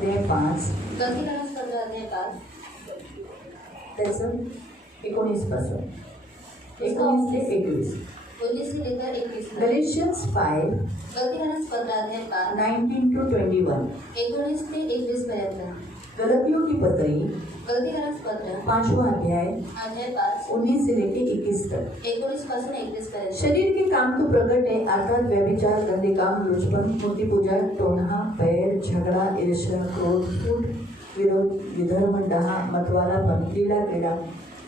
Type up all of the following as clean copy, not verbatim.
अध्याय 5 गलतीकरण 15 अध्याय 5 त्याचं 19 पासून 19 ते 21. 19 से लेकर 21. गलेशियन्स 5 गलतीकरण 15 अध्याय 5 19 to 21. 19 ते 21 पर्यंत. गलतियों की पत्री गलतीकरण 15 5वां अध्याय अध्याय 5 19 से लेकर 21 तक. 19 पासून 21 पर्यंत. शरीर के काम तो प्रकट है, अर्थात व्यभिचार, गंदे काम, लुचपन, मूर्ति पूजा, टोनहा, बैर, झगड़ा, ईर्ष्या, क्रोध, फूट, विरोध, विधर्म, डहा, मतवालापन, क्रीड़ा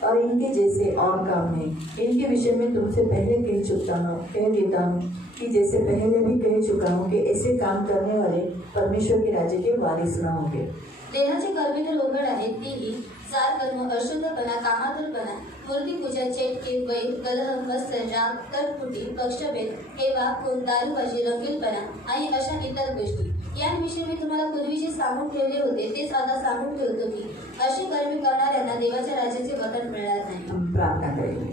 और इनके जैसे और काम हैं. इनके विषय में तुमसे पहले कह देता हूँ कि जैसे पहले भी कह चुका हूँ कि ऐसे काम करने वाले परमेश्वर के राज्य के वारिस न होंगे. देहाची कर्मे तर लोगड आहेत, तीही जार कर्म, अशुद्धपणा, कामातुरपणा, मूर्तिपूजा, चेटके, बैल, कलह, मत्सर, राग, तटफुटी, पक्षभेद, हेवा, खून, दारूबाजी, रंगीलपणा आणि अशा इतर गोष्टी यांविषयी मी तुम्हाला पूर्वी जे सांगून ठेवले होते तेच आता सांगून ठेवतो की अशी कर्मे करणाऱ्यांना देवाच्या राज्याचे वतन मिळणार नाही. हम प्रार्थना करेंगे.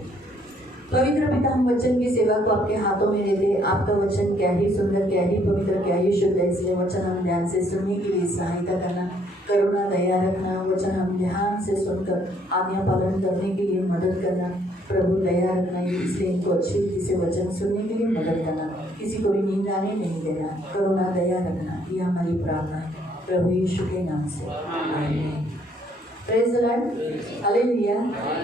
पवित्र पिता, हम वचन की सेवा को आपके हाथों में देते. आपका वचन क्या ही सुंदर, क्या ही पवित्र, क्या ही शुद्ध है. इसलिए वचन हम ध्यान से सुनने के लिए सहायता करना, करुणा दया रखना. वचन हम ध्यान से सुनकर आज्ञा पालन करने के लिए मदद करना. प्रभु दया रखना, इसलिए इनको अच्छी रीति से वचन सुनने के लिए मदद करना. किसी को भी नींद आने नहीं देना. करुणा दया रखना, ये हमारी प्रार्थना है प्रभु यीशु के नाम से. आमीन. Praise the Lord. हालेलुया.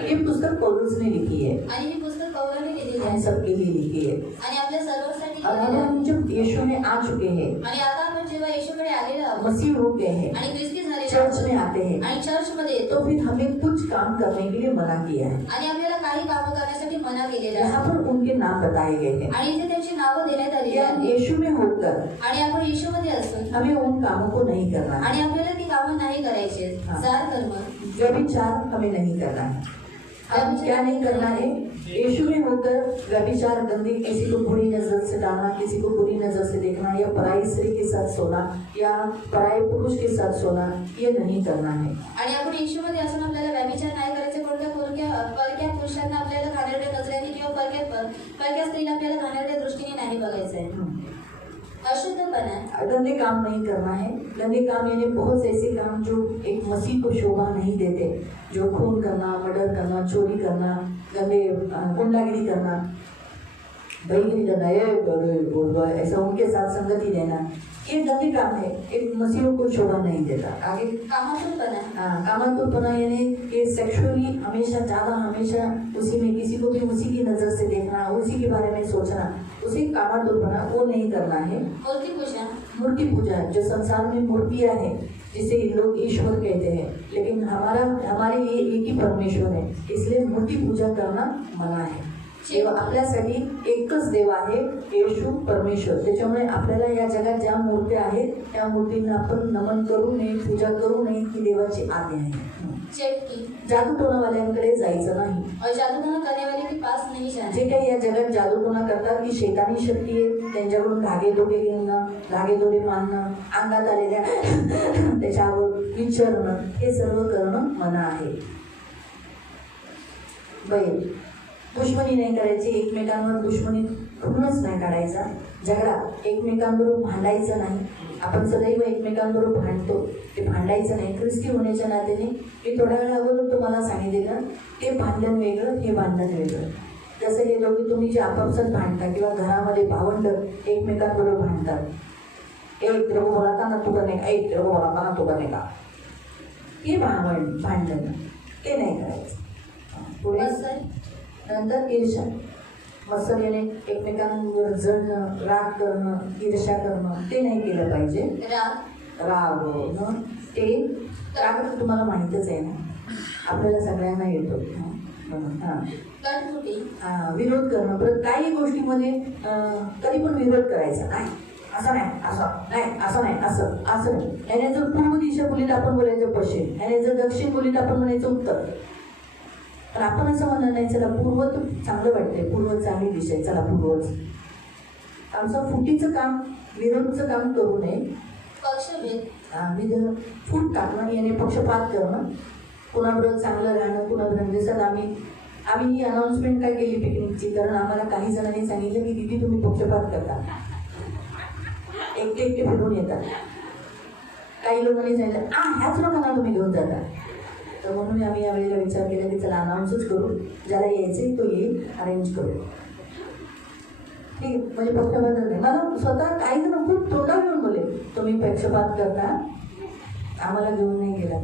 ये पुस्तक पौलुस ने लिखी है आणि ही पुस्तक पौलाने लिहिलेली हम आहे सबके लिए लिखी है. आणि आपल्या सर्वांसाठी और अब लिहिलेली आहे. हम जब यीशु में आ चुके हैं, आणि आता आपण जेव्हा येशूकडे आलेलो आहोत मसीह हो गए हैं, आणि ख्रिस्ती झालेलो चर्च आहोत में आते हैं, आणि चर्च मध्ये येतो तो फिर हमें कुछ काम करने के लिए मना किया है. आणि आपल्याला काही कामं करण्यासाठी मना केलेलं यहाँ आहे पर उनके नाम बताए गए हैं. आणि इथे त्यांची नावं देण्यात आलेली कि हम आहेत यीशु में होकर आणि आपण येशूमध्ये असून हमें उन कामों को नहीं करना है. आणि आपल्याला ती कामं नाही करायची आहेत. हाँ. जार कर्म, व्यभिचार हमें नहीं करना है. हम क्या नहीं करना है? यीशु में होकर व्यभिचार, गंदी, किसी को बुरी नजर से डालना, किसी को बुरी नजर से देखना, या पराई स्त्री के साथ सोना, या पराई पुरुष के साथ सोना, ये नहीं करना है. आणि आपण येशूमध्ये असून आपल्याला व्यभिचार नाही करायचे. परक्या पुरुषांना आपल्याला घाणेरड्या नजरेने किंवा परक्या स्त्रीला आपल्याला घाणेरड्या दृष्टीने नाही बघायचं आहे. अशुद्धपणा, गंदे काम नहीं करना है. गंदे काम यानी बहुत से ऐसे काम जो एक मसीह को शोभा नहीं देते, जो खून करना, मर्डर करना, चोरी करना, गंदे गुंडागिरी करना, बहीगिरी करना, ऐसा उनके साथ संगति देना, ये गंदे काम है. एक मसीह को शोभा नहीं देता. आगे कामातुरपणा, कामातुरपना यानी कि सेक्सुअली हमेशा उसी में किसी को भी उसी की नज़र से देखना, उसी के बारे में सोचना, उसी कामातुरपना वो नहीं करना है. मूर्ति पूजा, जो संसार में मूर्तियाँ हैं जिसे लोग ईश्वर कहते हैं, लेकिन हमारे लिए एक ही परमेश्वर है, इसलिए मूर्ति पूजा करना मना है. देव आपल्यासाठी एकच देव आहे, येशू परमेश्वर. त्याच्यामुळे आपल्याला या जगात ज्या मूर्त्या आहेत त्या मूर्तींना आपण नमन करू नये, पूजा करू नये, ही देवाची आज्ञा आहे. चेटकी, जादूटोणावाल्यांकडे जायचं नाही. और जादूटोना करने वाले के पास नहीं जाना. जे काही या जगात जादूटोणा करतात ती शैतानी शक्ती आहे. त्यांच्याकडून धागेदोरे घेणं, धागेदोरे बांधणं, अंगात आलेल्या त्याच्यावर विचारणं, हे सर्व करणं मना आहे. बैल, दुश्मनी नाही करायची, एकमेकांवर दुश्मनी खूनच नाही काढायचा, झगडा, एकमेकांबरोबर भांडायचं नाही. आपण सदैव एकमेकांबरोबर भांडतो, ते भांडायचं नाही. ख्रिस्ती होण्याच्या नात्याने मी थोड्या वेळ अगोदर तुम्हाला सांगितलेलं, ते भांडण वेगळं, हे भांडण वेगळं. जसं हे दोघे तुम्ही जे आपापसात भांडता किंवा घरामध्ये भावंड एकमेकांबरोबर भांडतात, एक द्रव बोलाताना तू करणे का, एक द्रव बोलाताना तू करणे का, हे भांडण ते नाही करायचं. पुढे नंतर ईर्ष्या, मत्सर याने एकमेकांवर जळणं, राग करणं, ईर्ष्या करणं, ते नाही केलं पाहिजे. राग ते राग तर तुम्हाला माहीतच आहे ना, आपल्याला सगळ्यांना येतो. विरोध करणं, परत काही गोष्टीमध्ये कधी पण विरोध करायचा नाही, असं नाही, असं नाही, असं नाही, असं नाही. याने जर पूर्व दिशा बोलीत आपण बोलायचं पश्चिम, याने जर दक्षिण बोलीत आपण म्हणायचं उत्तर. पण आपण असं म्हणणार नाही, चला पूर्व चांगलं वाटतंय, पूर्व चांगली दिशा आहे, चला पूर्वच. आमचं फुटीचं काम, विरोधचं काम करू नये. पक्षभेद, फूट टाकणं याने पक्षपात करणं, कुणाबरोबर चांगलं राहणं, कुणाबरोबर. जसं आम्ही ही अनाऊन्समेंट काय केली पिकनिकची, कारण आम्हाला काही जणांनी सांगितलं की दीदी तुम्ही पक्षपात करता, एकटे फिरून येतात. काही लोकांनी सांगितलं ह्याच लोकांना तुम्ही घेऊन जाता. तर म्हणून आम्ही यावेळेला विचार केला की चला अनाऊन्सच करू, ज्याला यायचंय तो येईल, अरेंज करू. ठीक आहे, म्हणजे पक्षपात नाही. मला स्वतः काही जण खूप तोंडावर येऊन बोले तुम्ही पक्षपात करता, आम्हाला घेऊन नाही गेला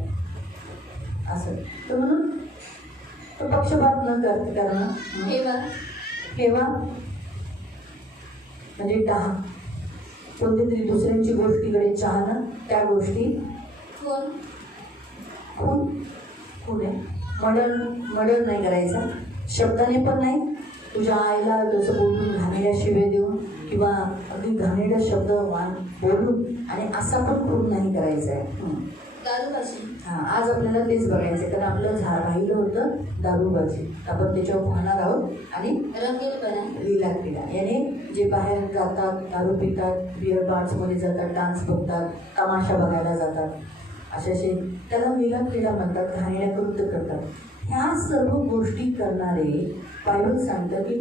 असं. तर म्हणून तो पक्षपात न करणं ठेवा म्हणजे टाहा. कोणती तरी दुसऱ्यांची गोष्टीकडे चाहणं, त्या गोष्टी खून आहे. मर्डर नाही करायचा, शब्दाने पण नाही. तुझ्या आईला जसं बोलून घाणेरड्या शिव्या देऊन किंवा अगदी घाणेरड्या शब्द बोलून आणि असा पण खून नाही करायचा आहे. आज आपल्याला तेच बघायचं, कारण आपलं राहिलं होतं दारूबाजी. आपण त्याच्यावर पाहणार आहोत आणि लीला क्रीडा. याने जे बाहेर जातात, दारू पितात, बिअर बार्समध्ये जातात, डान्स बघतात, तमाशा बघायला जातात, अशाशे त्याला लीला क्रीडा म्हणतात, घाणेरड्या कृत्य करतात. ह्या सर्व गोष्टी करणारे बायबल सांगतं की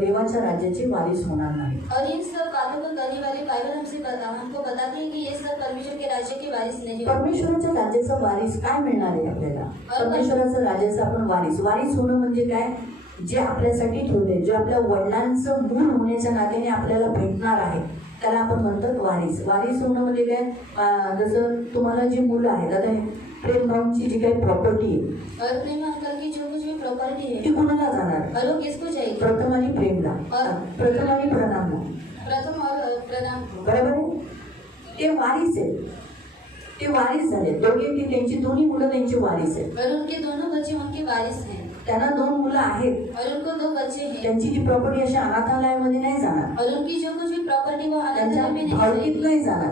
देवाच्या राज्याचे वारिस होणार नाही. और इन सब बातों को करने वाले बाइबल हमको बताते हैं कि ये सब परमेश्वर के राज्य के वारिस नहीं. परमेश्वराच्या राज्याचं वारिस काय मिळणार आहे आपल्याला? परमेश्वराचं राज्याचं आपण वारिस होणं म्हणजे काय? जे आपल्यासाठी ठेवले, जे आपल्या वडिलांचं मूळ होण्याच्या नात्याने आपल्याला भेटणार आहे, त्याला आपण म्हणतो वारिस. वारिस होणं म्हणजे काय? जसं तुम्हाला जी मुलं आहेत, आता प्रेम भाऊंची जी काही प्रॉपर्टी आहे ती कुणाला जाणार? प्रथम आणि प्रेमला, प्रथम आणि प्रणामला. बरोबर आहे? ते वारिस आहे, ते वारिस झाले दोघे. त्यांची दोन्ही मुलं त्यांची वारिस आहेत. त्यांना 2 मुलं आहेत, त्यांची ती प्रॉपर्टी अशा अनाथालयामध्ये नाही जाणार, त्यांच्या भावकीत नाही जाणार,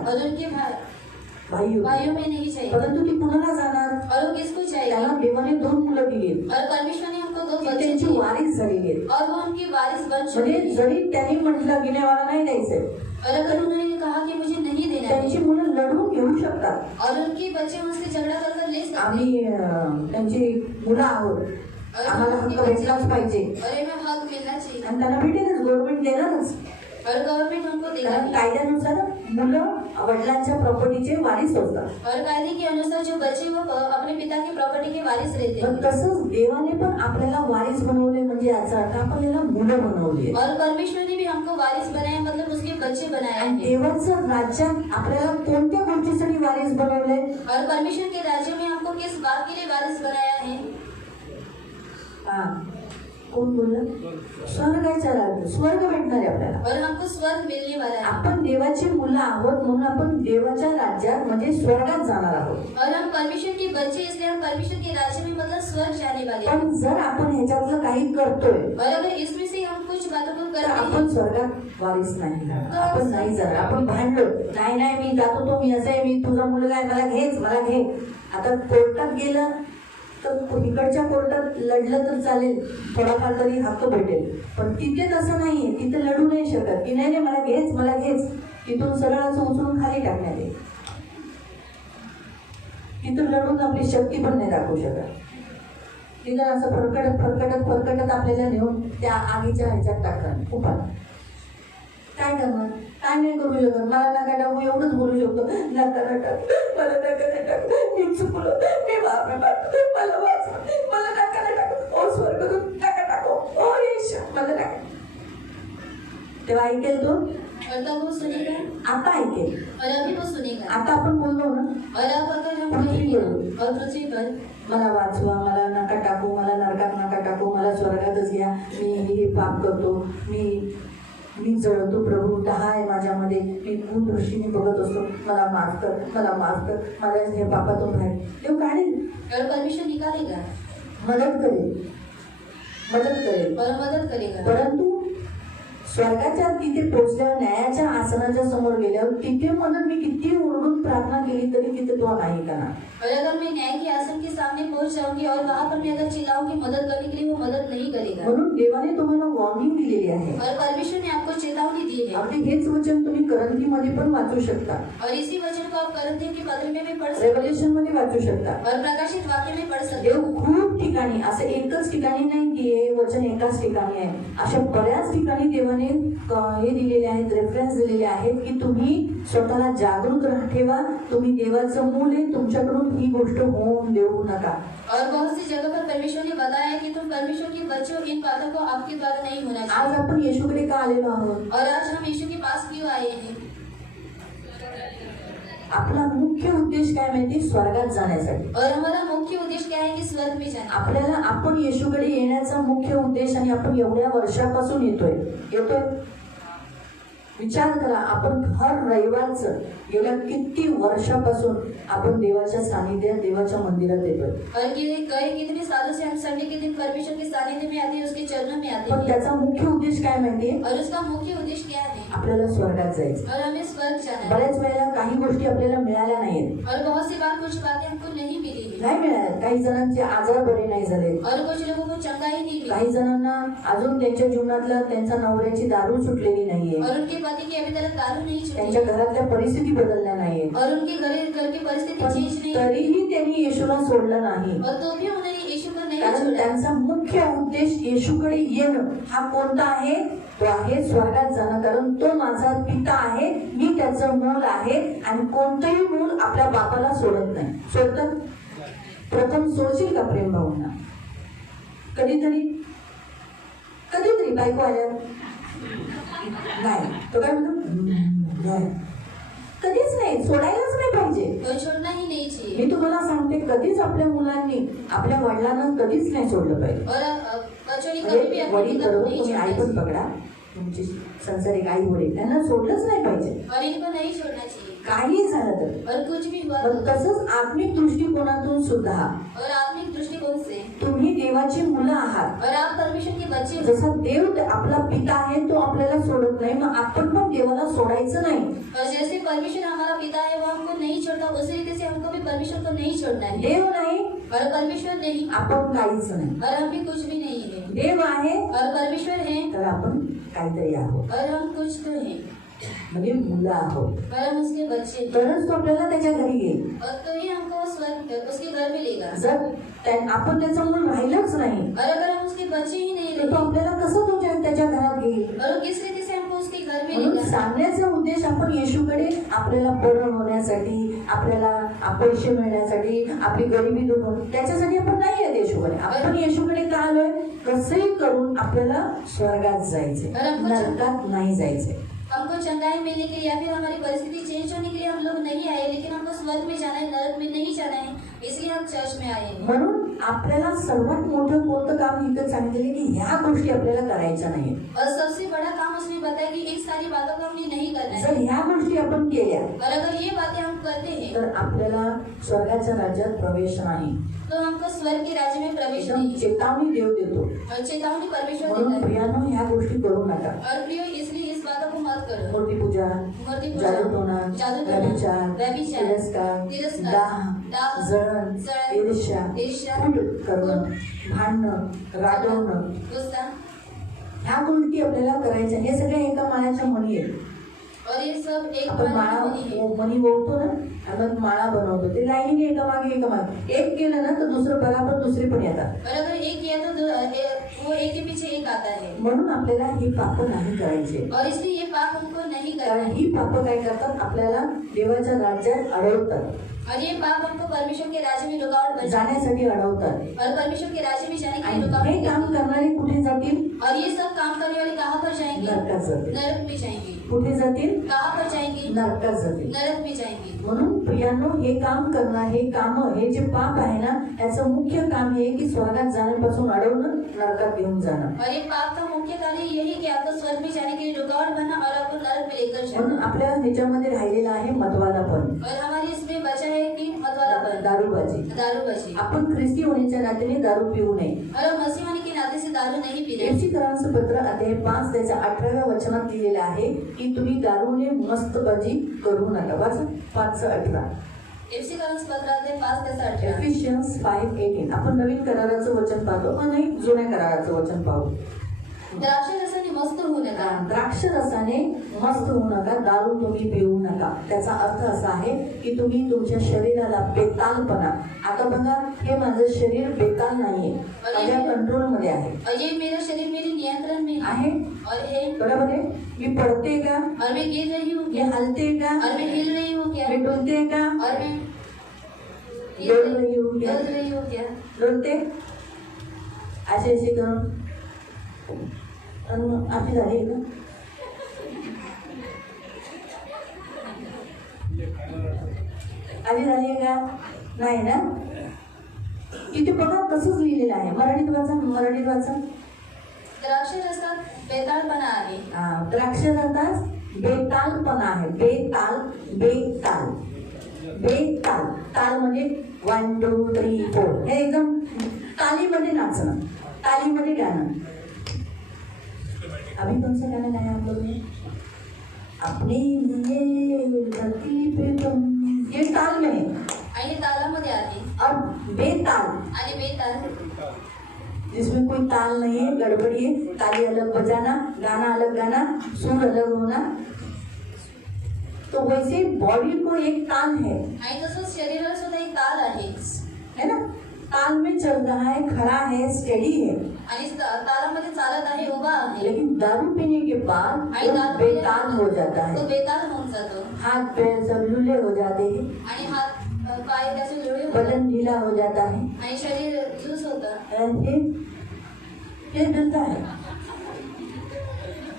भाइयों में नहीं चाहिए. परंतु ती कुणाला जाणार? और वो किसको चाहिए? त्याला देवाने 2 मुलं दिली और परमेश्वर ने हमको 2 बच्चे त्यांची वारिस झालेली आहेत. और वो उनकी वारिस बन चुके म्हणजे हैं. जरी त्यांनी म्हटलं गिण्यावाला नाही द्यायचंय, और अगर उन्होंने कहा कि मुझे नहीं देना है, त्यांची मुलं लढून घेऊ शकतात. और उनके बच्चे उनसे झगड़ा कर ले सकते. आम्ही त्यांची मुलं आहोत, आम्हाला हक्क भेटलाच पाहिजे और हमें हक मिलना चाहिए. आणि त्यांना भेटेलच, गव्हर्नमेंट देणारच. और गवर्नमेंट उनको देगा. कारण कायद्यानुसार मुलं वडिलांच्या प्रॉपर्टीचे वारिस होतात. और कायदे के अनुसार जो बच्चे वो अपने पिता की प्रॉपर्टी के वारिस रहते पण हैं. तसंच देवाने पण आपल्याला वारिस बनवले, म्हणजे याचा अर्थ आपल्याला मुलं बनवली. और परमेश्वर ने भी हमको वारिस बनाया, मतलब उसके बच्चे बनाए आणि हैं. देवाचं राज्यात आपल्याला कोणत्या गोष्टीसाठी वारिस बनवले? और परमेश्वर के राज्य में हमको किस बात के लिए वारिस बनाया है? कोण बोललं? स्वर्गाच्या राज्य, स्वर्ग भेटणार आहे आपल्याला. और हमको स्वर्ग मिलने वाला है. आपण देवाची मुलं आहोत म्हणून आपण देवाच्या राज्यात म्हणजे स्वर्गात जाणार आहोत. और हम परमेश्वर के बच्चे, इसलिए हम परमेश्वर के राज्य में मतलब स्वर्ग जाने वाले हैं. पण जर आपण ह्याच्यातलं काही करतोय, और अगर इसमें से हम कुछ बातों को तर करते हैं, आपण स्वर्गात वारिस नाही जाणार. आपण नाही जाणार. आपण भांडलो, नाही मी जातो, तो मी असं आहे, मी तुझा मुलगा आहे, मला घेच, मला घे. आता कोर्टात गेलं तर इकडच्या कोर्टात लढलं तर चालेल, थोडाफार तरी हक्क भेटेल. पण तिथे तसं नाहीये, तिथे लढू नाही शकत की नाही मला घेच, मला घेच. तिथून सरळ असं उचलून खाली टाकण्यात येईल. तिथून लढून आपली शक्ती पण नाही दाखवू शकत. तिथं असं फरकटत आपल्याला नेऊन त्या आगीच्या ह्याच्यात टाकतात उपाय. काय करणार? काय नाही करू शकत. मला नका टाकू एवढंच बोलू शकतो, नका टाकू, मला नका टाकू, मी चुकलो, मी मला वाच, मला नका टाकू, ओ स्वर्गदूत नका टाकू, ओ येशू मला नका. तेव्हा ऐकेल तो, और तब वो सुनेगा. आता ऐकेल. और अभी वो सुनेगा. आता आपण बोललो ना, और अब अगर हम कहेंगे और पृथ्वी पर मला वाचवा, मला नका टाकू, मला नरकात नका टाकू, मला स्वर्गातच घ्या, मी हे पाप करतो, मी जळतो, प्रभू दहा आहे माझ्यामध्ये, मी खूप दृष्टीने बघत असतो, मला माफ कर, मला हे पापातून बाहेर. तेव्हा काढेल. और परमेश्वर निकालेगा, मदत करेल. और मदद करेगा. परंतु स्वर्गाच्या तिथे पोहोचल्यावर, न्यायाच्या आसनाच्या समोर गेल्यावर तिथे मदत मी किती ओरडून प्रार्थना केली तरी तिथे तो नाही करणार. और अगर मैं न्याय के आसन के सामने पहुंच जाऊंगी और वहां पर मैं अगर चिल्लाऊंगी मदद करने के लिए, वो मदद नहीं करेगा. म्हणून देवाने तुम्हाला वॉर्निंग दिलेली आहे. और परमेश्वर ने आपको चेतावनी दी है. अगदी हेच वचन तुम्ही करंथीमध्ये पण वाचू शकता, और इसी वचन को आप करंथियों के पत्र में भी पढ़ सकते रेव्हलेशन मध्ये वाचू शकता. और प्रकाशित वाक्य में पढ़ सकते देव खूप ठिकाणी ठिकाणी, असं एकच ठिकाणी नाही की हे वचन एकाच ठिकाणी आहे, अशा बऱ्याच ठिकाणी देवाने हे दिलेले आहेत, रेफरन्स दिलेले आहेत की तुम्ही स्वतःला जागरूक ठेवा, तुम्ही देवाचं मूल आहे, तुमच्याकडून ही गोष्ट होऊन देऊ नका. और बहुत सी जगह पर परमेश्वर ने बताया है कि तुम परमेश्वर के बच्चे हो, इन बातों को आपके द्वारा नहीं होना आज चाहिए. आपण येशूकडे का आलेलो आहोत? और आज हम यीशु के पास क्यों आए हैं? आपला मुख्य उद्देश काय माहिती? स्वर्गात जाण्यासाठी. और हमारा मुख्य उद्देश्य क्या है कि स्वर्ग में जाना. आपल्याला आपण येशूकडे येण्याचा मुख्य उद्देश, आणि आपण एवढ्या वर्षापासून येतोय विचार करा, आपण हर रविवारचं गेल्या किती वर्षापासून आपण देवाच्या सानिध्यात, देवाच्या मंदिरात येतोय. और गए कितने सालों से हम संडे के दिन परमेश्वर के सानिध्य में आते हैं, उसके चरणों में आते पण हैं. त्याचा मुख्य उद्देश काय माहितीये? और उसका मुख्य उद्देश्य क्या है? आपल्याला स्वर्गात जायचं. और हमें स्वर्ग जाना है. बऱ्याच वेळेला काही गोष्टी आपल्याला मिळाल्या नाहीत, और बहुत सी बार कुछ बातें हमको नहीं मिली है. नाही मिळाल्या. काही जणांचे आजार बरे नाही झाले, और कुछ लोगों को चंगाई नहीं मिली. काही जणांना अजून त्यांच्या जीवनातल्या त्यांच्या नवऱ्याची दारू सुटलेली नाहीये, और उनके पति की अभी तक दारू नहीं छूटी. त्यांच्या घरातल्या परिस्थिती बदलल्या नाहीये, और उनके घर की परिस्थिति पण चेंज नहीं. तरीही त्यांनी येशूला सोडलं नाही. और तो भी उन्होंने यीशु को नहीं कारण छोड़ा. त्यांचा मुख्य उद्देश येशूकडे येणं हा कोणता आहे? तो आहे स्वर्गात जाणं. कारण तो माझा पिता आहे, मी त्याचं मूल आहे, आणि कोणतंही मूल आपल्या बापाला सोडत नाही. सोडतात? प्रथम सोडशील का प्रेम भाऊंना? कधीतरी बायको आल्या नाही तो काय म्हणतो? नाही, कधीच नाही, सोडायलाच नाही पाहिजे. और छोड़ना ही नहीं चाहिए. मी तुम्हाला सांगते, कधीच आपल्या मुलांनी आपल्या वडिलांना कधीच नाही सोडलं पाहिजे. और बच्चों ने कभी भी अपने वडील पिता को बरोबर नहीं तुम्ही आई छोड़ना पण चाहिए. पकडा, तुमची संसारिक आई वडील त्यांना सोडलंच नाही पाहिजे, और इनको नहीं छोड़ना चाहिए. काही झालं तर. और कुछ भी हुआ पण तो. तसंच आत्मिक दृष्टिकोनातून सुद्धा और आत्मिक दृष्टिकोन से. तुम्ही देवाची मुलं आहात. और आप परमेश्वर के बच्चे हो. जसा देव आपला पिता आहे, तो आपल्याला सोडत नाही, मग आपण पण देवाला सोडायचं नाही. और जैसे परमेश्वर हमारा पिता है, वो हमको नहीं छोड़ता, उसी रीति से हमको भी परमेश्वर को नहीं छोड़ना है. देव नाही, और परमेश्वर नहीं, आपण काहीच नाही. और हम भी कुछ भी नहीं है. देव आहे और परमेश्वर है, तर आपण काहीतरी आहोत, और हम कुछ तो हैं. म्हणजे मुलं आहोत. और हम उसके बच्चे हैं. तरच तो आपल्याला त्याच्या घरी येईल. और तो ही हमको स्वर्ग उसके घर में लेगा. जर आपण त्याचं मूल राहिलंच नाही, और अगर हम उसके बच्चे ही नहीं तर तो रहे, आपल्याला कसं त्याच्या घरात घेईल? और वो किस रीति से हमको उसके घर में म्हणून लेगा. सांगण्याचा उद्देश, आपण येशूकडे आपल्याला बरं होण्यासाठी, आपल्याला पैसे मिळण्यासाठी, आपली गरिबी दूर होणं, त्याच्यासाठी आपण नाही येत येशूकडे. आपण येशूकडे का आलोय? कसंही करून आपल्याला स्वर्गात जायचंय, नरकात नाही जायचंय. हमको चंगाई मिलने के लिए या फिर हमारी परिस्थिति चेंज होने के लिए हम लोग नहीं आए, लेकिन हमको स्वर्ग में जाना है, नरक में नहीं जाना है, इसलिए हम चर्च में आए हैं. म्हणून आपल्याला सर्वात मोठं कोणतं काम इथं सांगितलं की ह्या गोष्टी आपल्याला करायच्या नाही. और सबसे बड़ा काम उसने बताया कि इन सारी बातों को हमने नहीं करना जर है. ह्या गोष्टी आपण केल्या और अगर ये बातें हम करते हैं, तर आपल्याला स्वर्गाच्या राज्यात प्रवेश नाही. तो हमको स्वर्ग के राज्य में प्रवेश एकदम नहीं. चेतावणी देव देतो. और चेतावनी परमेश्वर म्हणून देता है. प्रियानो ह्या गोष्टी करू नका. और प्रियो, इसलिए इस बातों को मत करो. मूर्तिपूजा, मूर्ति पूजा, जादूटोणा, जादूटोणा, व्यभिचार, व्यभिचार, तिरस्कार, तिरस्कार, दाह, दाह, जळण, जळण, ईर्ष्या, ईर्ष्या, फूट करणं, फूट, भांडणं, रागवणं, गुस्सा. ह्या गोष्टी आपल्याला करायच्या. हे सगळे एका माळ्याच्या मणी आहेत. और ये सब एक आपण माळा है. मणी ओळखतो ना, आणि माळा बनवतो, ते लाईनीने एका मागे एक केलं ना तर दुसरं बराबर दुसरे पण येतात. और अगर एक किया तो वो एक के पीछे एक आता है. म्हणून आपल्याला ही पाप नाही करायचे. और इसलिए ये पाप हमको नहीं करना कारण है. ही पाप काय करतात? आपल्याला देवाच्या राज्यात अडवतात, और ये पाप हमको परमेश्वर के राज्य में रुकावट बन जाए. जाण्यासाठी अडवतात. और परमेश्वर के राज्य में जाने के लिए आणि हे रुकावट. काम करणारे कुठे जातील? और ये सब काम करने वाले कहाँ पर जाएंगे? नरकात जातील. नरक में जाएंगे. कुठे जातील? कहाँ पर जाएंगे? नरकात जातील. नरक में जाएंगे. म्हणून प्रियांनो, हे काम करणं, हे काम, हे जे पाप आहे ना, याचं मुख्य काम हे की स्वर्गात जाण्यापासून अडवणं, नरकात घेऊन जाणं. और ये पाप का मुख्य कार्य यही कि आपको स्वर्ग में जाने के लिए रुकावट बनना और आपको नरक में लेकर जाना. म्हणून आपल्या ह्याच्यामध्ये राहिलेला आहे मतवालापण, और हमारे इसमें बचा है कि मतवालापन, दारूबाजी. दारूबाजी. आपण ख्रिस्ती होण्याच्या नात्याने दारू पिऊ नये. और हम मसीह होने के नाते से दारू नहीं पी रहे. एफसीकरांचं पत्र अध्याय 5 त्याच्या 18व्या वचनात लिहिलेलं आहे की तुम्ही दारूने मस्तबाजी करू नका. वाचा 5:18. एफसीकरांचं पत्र अध्याय 5:18. एफिशियन्स 5:18. आपण नवीन कराराचं वचन पाहतो, नाही जुन्या कराराचं वचन पाहू. द्राक्षरसाने मस्त होऊ नका. द्राक्ष रसाने मस्त होऊ नका, दारू तुम्ही पिऊ नका. त्याचा अर्थ असा आहे की तुम्ही तुमच्या शरीराला बेतालपणा, आता बघा हे माझं शरीर बेताल नाहीये, माझ्या कंट्रोल मध्ये आहे. और ये मेरा शरीर मेरे नियंत्रण में आहे. और है. बरोबर आहे. मी पडते का, और मैं गिर रही हूँ मी क्या, हलते का, और मैं हिल रही हूँ क्या, मी डोलते का, और मैं डोल रही हूँ क्या, डोल रही हूँ क्या. डोलते असे असे करून आपली झाली का, आधी झाली का नाही ना. इथे बघा तसंच लिहिलेलं आहे. मराठीत वाचा, मराठीत वाचा. द्राक्ष रसात बेताळपणा आहे. द्राक्ष रसात बेतालपणा आहे. बेताल, बेताल, बेताल. ताल म्हणजे 1 2 3 4, हे एकदम तालीमध्ये नाचणं, तालीमध्ये गाणं. अभी कौन सा गाना गाया आप लोगों ने, अपने लिए धरती पे तुम, ये ताल में है. आणि तालामध्ये आहे. और बेताल आणि बेताल जिसमें कोई ताल नहीं है, गड़बड़ी है, ताली अलग बजाना, गाना अलग गाना, सुर अलग होना. तो वैसे बॉडी को एक ताल है आणि तसंच शरीराला सुद्धा एक ताल आहे ना. ताल में चल रहा है, खड़ा है, स्टेडी है. आणि तालामध्ये चालत आहे, उभा आहे. लेकिन दारू पीने के बाद आणि वो दारू बेताल हो जाता तो है. बेताल होऊन जातो. हाथ पैर सब लूले हो जाते हैं, आणि हात पाय त्याचे लुळे होतात. बदन ढीला हो जाता है, आणि शरीर लूज होतं. ये डरता है.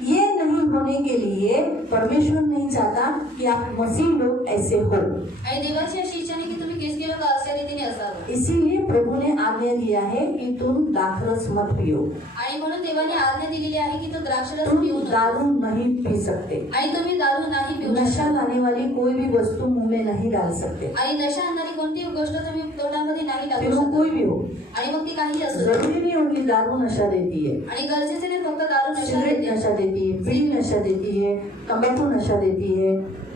ये नहीं होने के लिए परमेश्वर नहीं चाहता कि आप मसीह लोग ऐसे हो. आणि देवाची अशी इच्छा नाही की तुम्ही ख्रिस्ती लोक अशा रीतीने असावं. इसीलिए प्रभु ने आज्ञा दिया है कि तुम दाखरस मत पियो. आणि म्हणून देवाने आज्ञा दिलेली आहे की तो द्राक्षरस तुम पिऊ नका. दारू नहीं पी सकते. आणि तुम्ही दारू नाही पिऊ नशा शकता. लाने वाली कोई भी वस्तु मुंह में नहीं डाल सकते. आणि नशा आणणारी कोणतीही गोष्ट तुम्ही तोंडामध्ये नाही टाकू फिर वो शकता. कोई भी हो. आणि मग ती काही असो. जरूरी नहीं होगी दारू नशा देती है, आणि गरजेचे नाही फक्त दारू नशा सिगरेट देते. नशा देती है, बीड़ी नशा देती है, तंबाकू नशा देती है,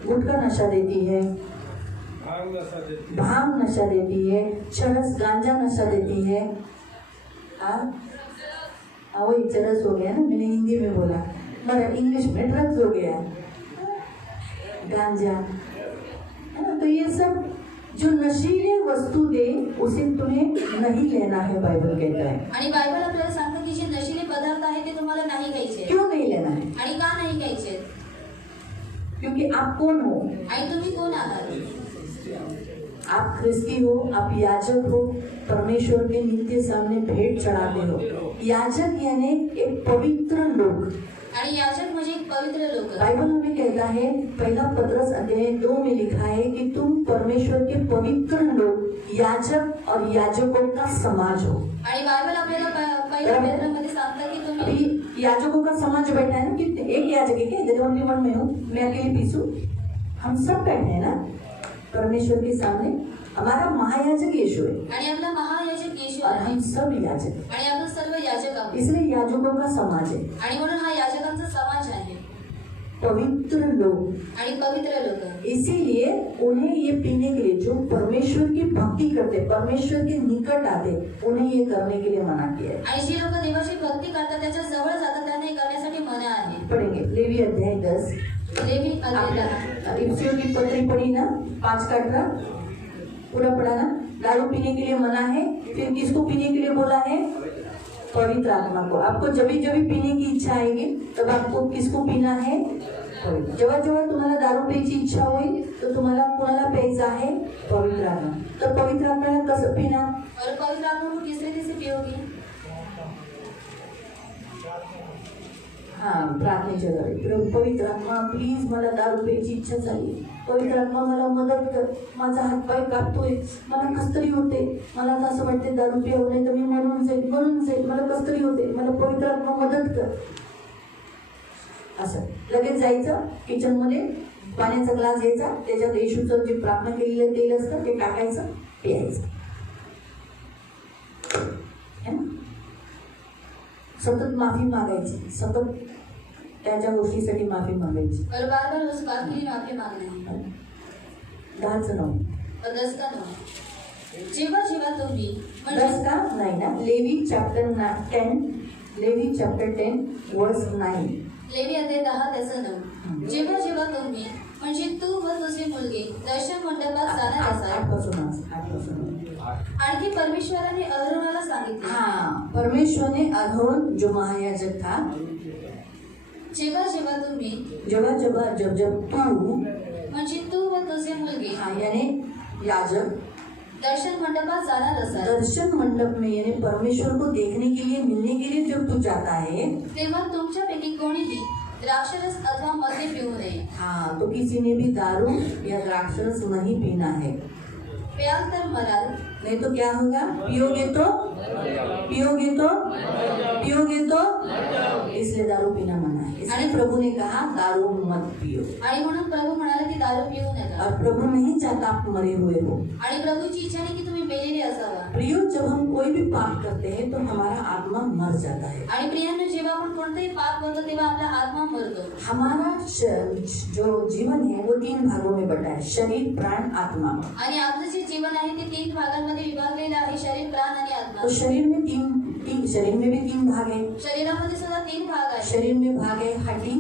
गुटखा नशा देती है, भांग नशा देती है, चरस गांजा नशा देती है. वही चरस हो गया ना, मैंने हिंदी में बोला, मगर इंग्लिश में ड्रग्स हो गया, गांजा है ना. तो ये सब जो नशीले वस्तु दे उसे तुम्हें नहीं लेना है, बाइबल कहता है. आणि बायबल आपल्याला सांगतं की जे नशीले पदार्थ आहेत ते तुम्हाला नाही घ्यायचे. क्यों नहीं लेना है? आणि का नाही घ्यायचे? क्योंकि आप कौन हो? आणि तुम्ही कोण आहात? आप ख्रिस्ती हो, आप याजक हो, परमेश्वर के नित्य सामने भेंट चढ़ाते हो. याजक यानी एक पवित्र लोग. आणि याजक म्हणजे एक पवित्र लोक. बाइबल में कहता है, पहला पत्रस अध्याय 2 में लिखा है कि तुम परमेश्वर के पवित्र लोग, याजक और याजकों का समाज हो. आणि बायबल आपल्याला पहिल्या पेत्रामध्ये सांगतं की तुम्ही अभी याजकों का समाज बैठा है ना, कि एक याजक है क्या, ओनली वन में हूँ, मैं अकेले पीसू. हम सब बैठे हैं ना परमेश्वर के सामने. हमारा महायाजक यीशु है आणि आपला महायाजक येशू और आहे. हम सब याजक. आणि आपण सर्व याजक आहोत. इसलिए याजकों का समाज है, आणि म्हणून हा याजकांचा समाज आहे. पवित्र लोग. आणि पवित्र लोक. इसीलिए उन्हें ये पीने के लिए, जो परमेश्वर की भक्ति करते, परमेश्वर के निकट आते, उन्हें ये करने के लिए मना किया है. आणि जी लोक देवाची भक्ती करतात त्याच्या जवळ जातात त्यांना हे करण्यासाठी मना आहे. पढ़ेंगे लेवी अध्याय 10. लेवी अध्याय 10. इफ्सियों की पत्री पढ़ी ना, 5 का 18 पूरा पढ़ा ना. दारू पीने के लिए मना है. फिर किसको पीने के लिए बोला है? पवित्र आत्मा को. आपको जब भी पीने की इच्छा आएगी तब आपको किसको पीना है? जेव्हा जेव्हा तुम्हाला दारू प्यायची इच्छा होईल तर तुम्हाला कोणाला प्यायचं आहे? पवित्र आत्मा. तर पवित्र आत्म्याला कसं पिणार? और पवित्र आत्मा को किस रीति से पियोगी? हाँ, प्रार्थनेच्या द्वारे. पवित्र आत्मा प्लीज मला दारू प्यायची इच्छा झाली. पवित्र आत्मा मला मदत कर, माझा हातपाय कापतोय, मला कसतरी होते, मला तर असं वाटते दारू प्यावं नाही तर मी मरून जाईल, मला कसतरी होते, मला पवित्र आत्मा मदत कर. असं लगेच जायचं किचनमध्ये, पाण्याचा ग्लास घ्यायचा, त्याच्यात येशूचं जे प्रार्थना केलेलं तेल असतं ते टाकायचं, प्यायचं. सतत माफी मागायची, सतत त्याच्या गोष्टीसाठी माफी मागायची. और बार बार उस बात के लिए माफी मांगना है. 10चं 9. और 10 का 9. जेव्हा जेव्हा तुम्ही 10 का नाही ना, लेवी चॅप्टर 10, लेवी चैप्टर 10 वर्स 9. लेवी अध्याय 10 त्याचं 9. जेव्हा जेव्हा तुम्ही म्हणजे तू व तुझी मुलगी दर्शन मंडपात जाणार असाल. 8 आणखी परमेश्वराने अहरोनाला सांगितले. हाँ, परमेश्वर ने अहरोन जो महायाजक था, जेव्हा जेव्हा तुम्ही जब तू, म्हणजे तू व तुझी मुलगी हाँ यानी याजक दर्शन मंडपात जाणार असाल, दर्शन मंडप में यानी परमेश्वर को देखने के लिए, मिलने के लिए जब तू जाता है, तेव्हा तुमच्यापैकी कोणीही द्राक्षरस अथवा मद्य पिऊ नये. हाँ तो किसी ने भी दारू या द्राक्षरस नहीं पीना है. प्याल तर मराल, नहीं तो क्या होगा? पियोगे तो इसलिए दारू पीना मना है. इसलिए प्रभु ने कहा दारू मत पियो. आणि म्हणून प्रभू म्हणाले की दारू पिऊ नका. और प्रभु नहीं चाहता आप मरे हुए हो. आणि प्रभूची इच्छा नाही की तुम्ही मेलेले असावा. प्रियो, जब हम कोई भी पाप करते हैं तो हमारा आत्मा मर जाता है. आणि प्रियांनो, जेव्हा आपण कोणतेही पाप करतो तेव्हा आपला आत्मा मरतो. हमारा जो जीवन है वो 3 भागों में बटा है, शरीर, प्राण, आत्मा. आणि आपलं जे जीवन आहे ते 3 भागांमध्ये विभागलेलं आहे, शरीर, प्राण आणि आत्मा. तो शरीर में शरीर में भी 3 भाग है. शरीरामध्ये सुद्धा 3 भाग आहेत. शरीर में भाग है हड्डी,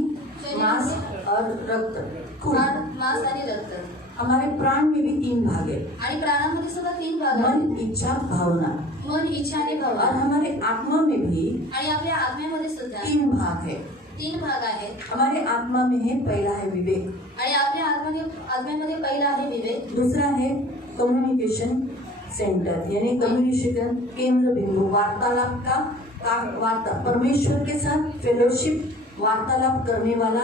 मांस और रक्त, खून. मांस आणि रक्त. हमारे प्राण में भी 3 भाग है, आणि प्राणामध्ये सुद्धा 3 भाग आहेत. मन, इच्छा, भावना. मन, इच्छा आणि और भावना. हमारे आत्मा में भी आणि आपल्या आत्म्यामध्ये सुद्धा 3 भाग है. 3 भाग आहेत. हमारे आत्मा में है, पहला है विवेक, आणि आपल्या आत्म्यामध्ये पहिला आहे विवेक. दूसरा है कम्युनिकेशन सेंटर यानी कम्युनिकेशन केंद्र बिंदु, वार्तालाप का वार्ता, परमेश्वर के साथ फेलोशिप, वार्तालाप करने वाला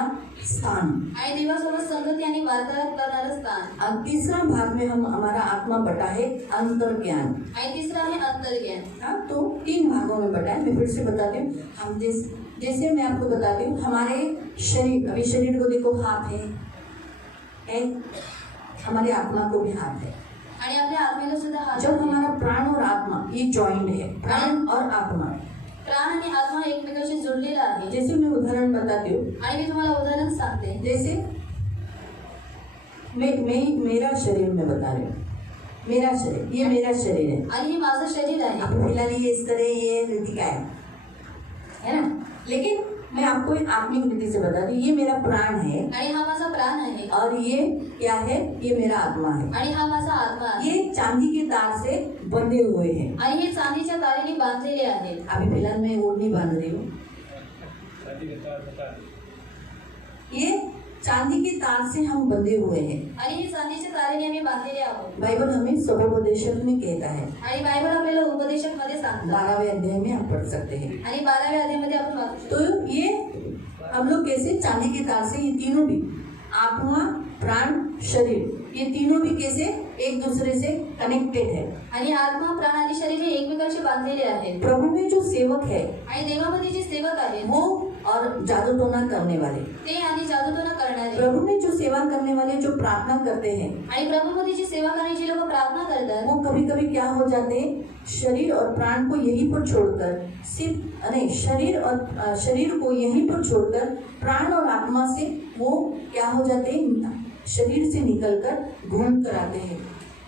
स्थान. आणि देवासोबत संगती आणि वार्तालाप करणारं स्थान. और तीसरा भाग में हमारा आत्मा बटा है अंतर्ज्ञान. आणि तिसरा आहे अंतर्ज्ञान. हाँ, तो 3 भागों में बटा है. मैं फिर से बताती हूँ. हम जैसे मैं आपको बताती हूँ, हमारे शरीर, अभी शरीर को देखो, हाथ है, हमारे आत्मा को भी हाथ है. आणि आपल्या आत्म्याला सुद्धा हात जब आहे. हमारा प्राण और आत्मा ये जॉइंट है, प्राण और आत्मा, प्राण आणि आत्मा एकमेकांशी जोडलेला आहे. जैसे मैं उदाहरण बताती हूँ. आणि मी तुम्हाला उदाहरण सांगते. जैसे मैं मेरा शरीर में बता रही हूँ, मेरा शरीर, ये मेरा शरीर है. आणि हे माझं शरीर आहे. अब फिलहाल ये इस तरह ये रीतिका है ना. लेकिन मैं आपको एक आत्मिक रीति से बता दूं, ये मेरा प्राण है आणि हा माझा प्राण आहे. और ये क्या है? ये मेरा आत्मा है. आणि हा माझा आत्मा आहे. ये चांदी के तार से बंधे हुए हैं. आणि हे चांदीच्या तारेने बांधलेले आहेत. अभी फिलहाल मैं ओढ़नी बांध रही हूँ. ये चांदी के तार से हम बंधे हुए हैं. आणि हे चांदीच्या तारेने आम्ही बांधलेले आहोत. बाइबल हमें सगोपदेशक में कहता है. आणि बायबल आपल्याला उपदेशक मध्ये सांगतो. 12वें अध्याय में आप पढ़ सकते हैं. आणि 12व्या अध्यायामध्ये आपण वाचू शकतो. तो ये हम लोग कैसे चांदी के तार से, ये तीनों भी, आत्मा, प्राण, शरीर, ये तीनों भी कैसे एक दूसरे से कनेक्टेड है. आणि आत्मा, प्राण आणि शरीर हे एकमेकांशी बांधलेले आहेत. प्रभु में जो सेवक है आणि देवामध्ये जे सेवक आहेत वो और जादू टोना करने वाले, ते आणि जादूटोना करणारे, प्रभु में जो सेवा करने वाले, जो प्रार्थना करते हैं, आणि प्रभूमध्ये जी सेवा करणारी जी लोक प्रार्थना करतात, वो कभी कभी क्या हो जाते हैं, शरीर और प्राण को यहीं पर छोड़कर, सिर्फ नहीं, शरीर को यहीं पर छोड़कर प्राण और आत्मा से वो क्या हो जाते हैं, शरीर से निकलकर घूम कर आते हैं.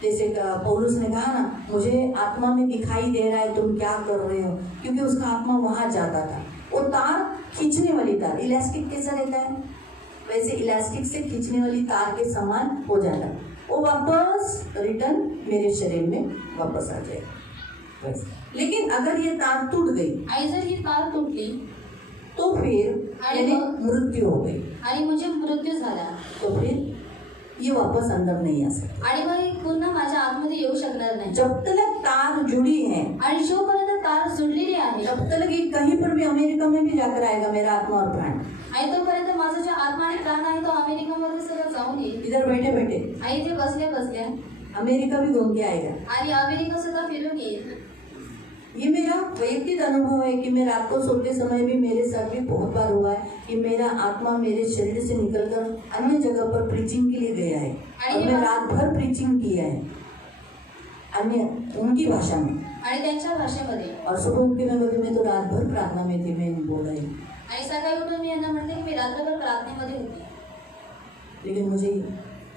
जैसे पौलुस ने कहा ना, मुझे आत्मा में दिखाई दे रहा है, तुम क्या कर रहे हो, क्योंकि उसका आत्मा वहां जाता था. वो तार खींचने वाली तार, इलास्टिक कैसा रहता है, वैसे इलास्टिक से खींचने वाली तार के समान हो जाता, वो वापस रिटर्न मेरे शरीर में वापस आ जाएगा वैसे. लेकिन अगर ये तार टूट गई, आणि जर ही तार तुटली तो फिर यानी मृत्यु हो गई, आणि म्हणजे मृत्यू झाला, तो फिर ये वापस अंदर नहीं आ सकता. आणि मग ही पुन्हा माझ्या आतमध्ये येऊ शकणार नाही. जब तक तार जुड़ी है, आणि जोपर्यंत तार जुडलेली आहे, जब तक ये कहीं पर भी, अमेरिका में भी जाकर आएगा मेरा आत्मा और प्राण, आणि तोपर्यंत माझा जो आत्मा आणि प्राण आहे तो अमेरिकामध्ये सगळं जाऊन येईल. इधर बैठे बैठे आणि इथे बसल्या बसल्या अमेरिका भी घूम के आएगा. आणि अमेरिका सुद्धा फिरून येईल. ये मेरा वैयक्तिक अनुभव है कि मैं रात को सोते समय भी, मेरे साथ भी बहुत बार हुआ है कि मेरा आत्मा मेरे शरीर से निकलकर अन्य जगह पर प्रीचिंग के लिए गया है, और मैं रात भर प्रीचिंग किया है अन्य उनकी भाषा में, आणि त्यांच्या भाषेमध्ये. और सुबह उठ के मैं तो रात भर प्रार्थना में थी, मैं बोला ही. आणि सकाळी उठून मी यांना म्हटले की मी रात्रभर प्रार्थनेमध्ये होती. लेकिन मुझे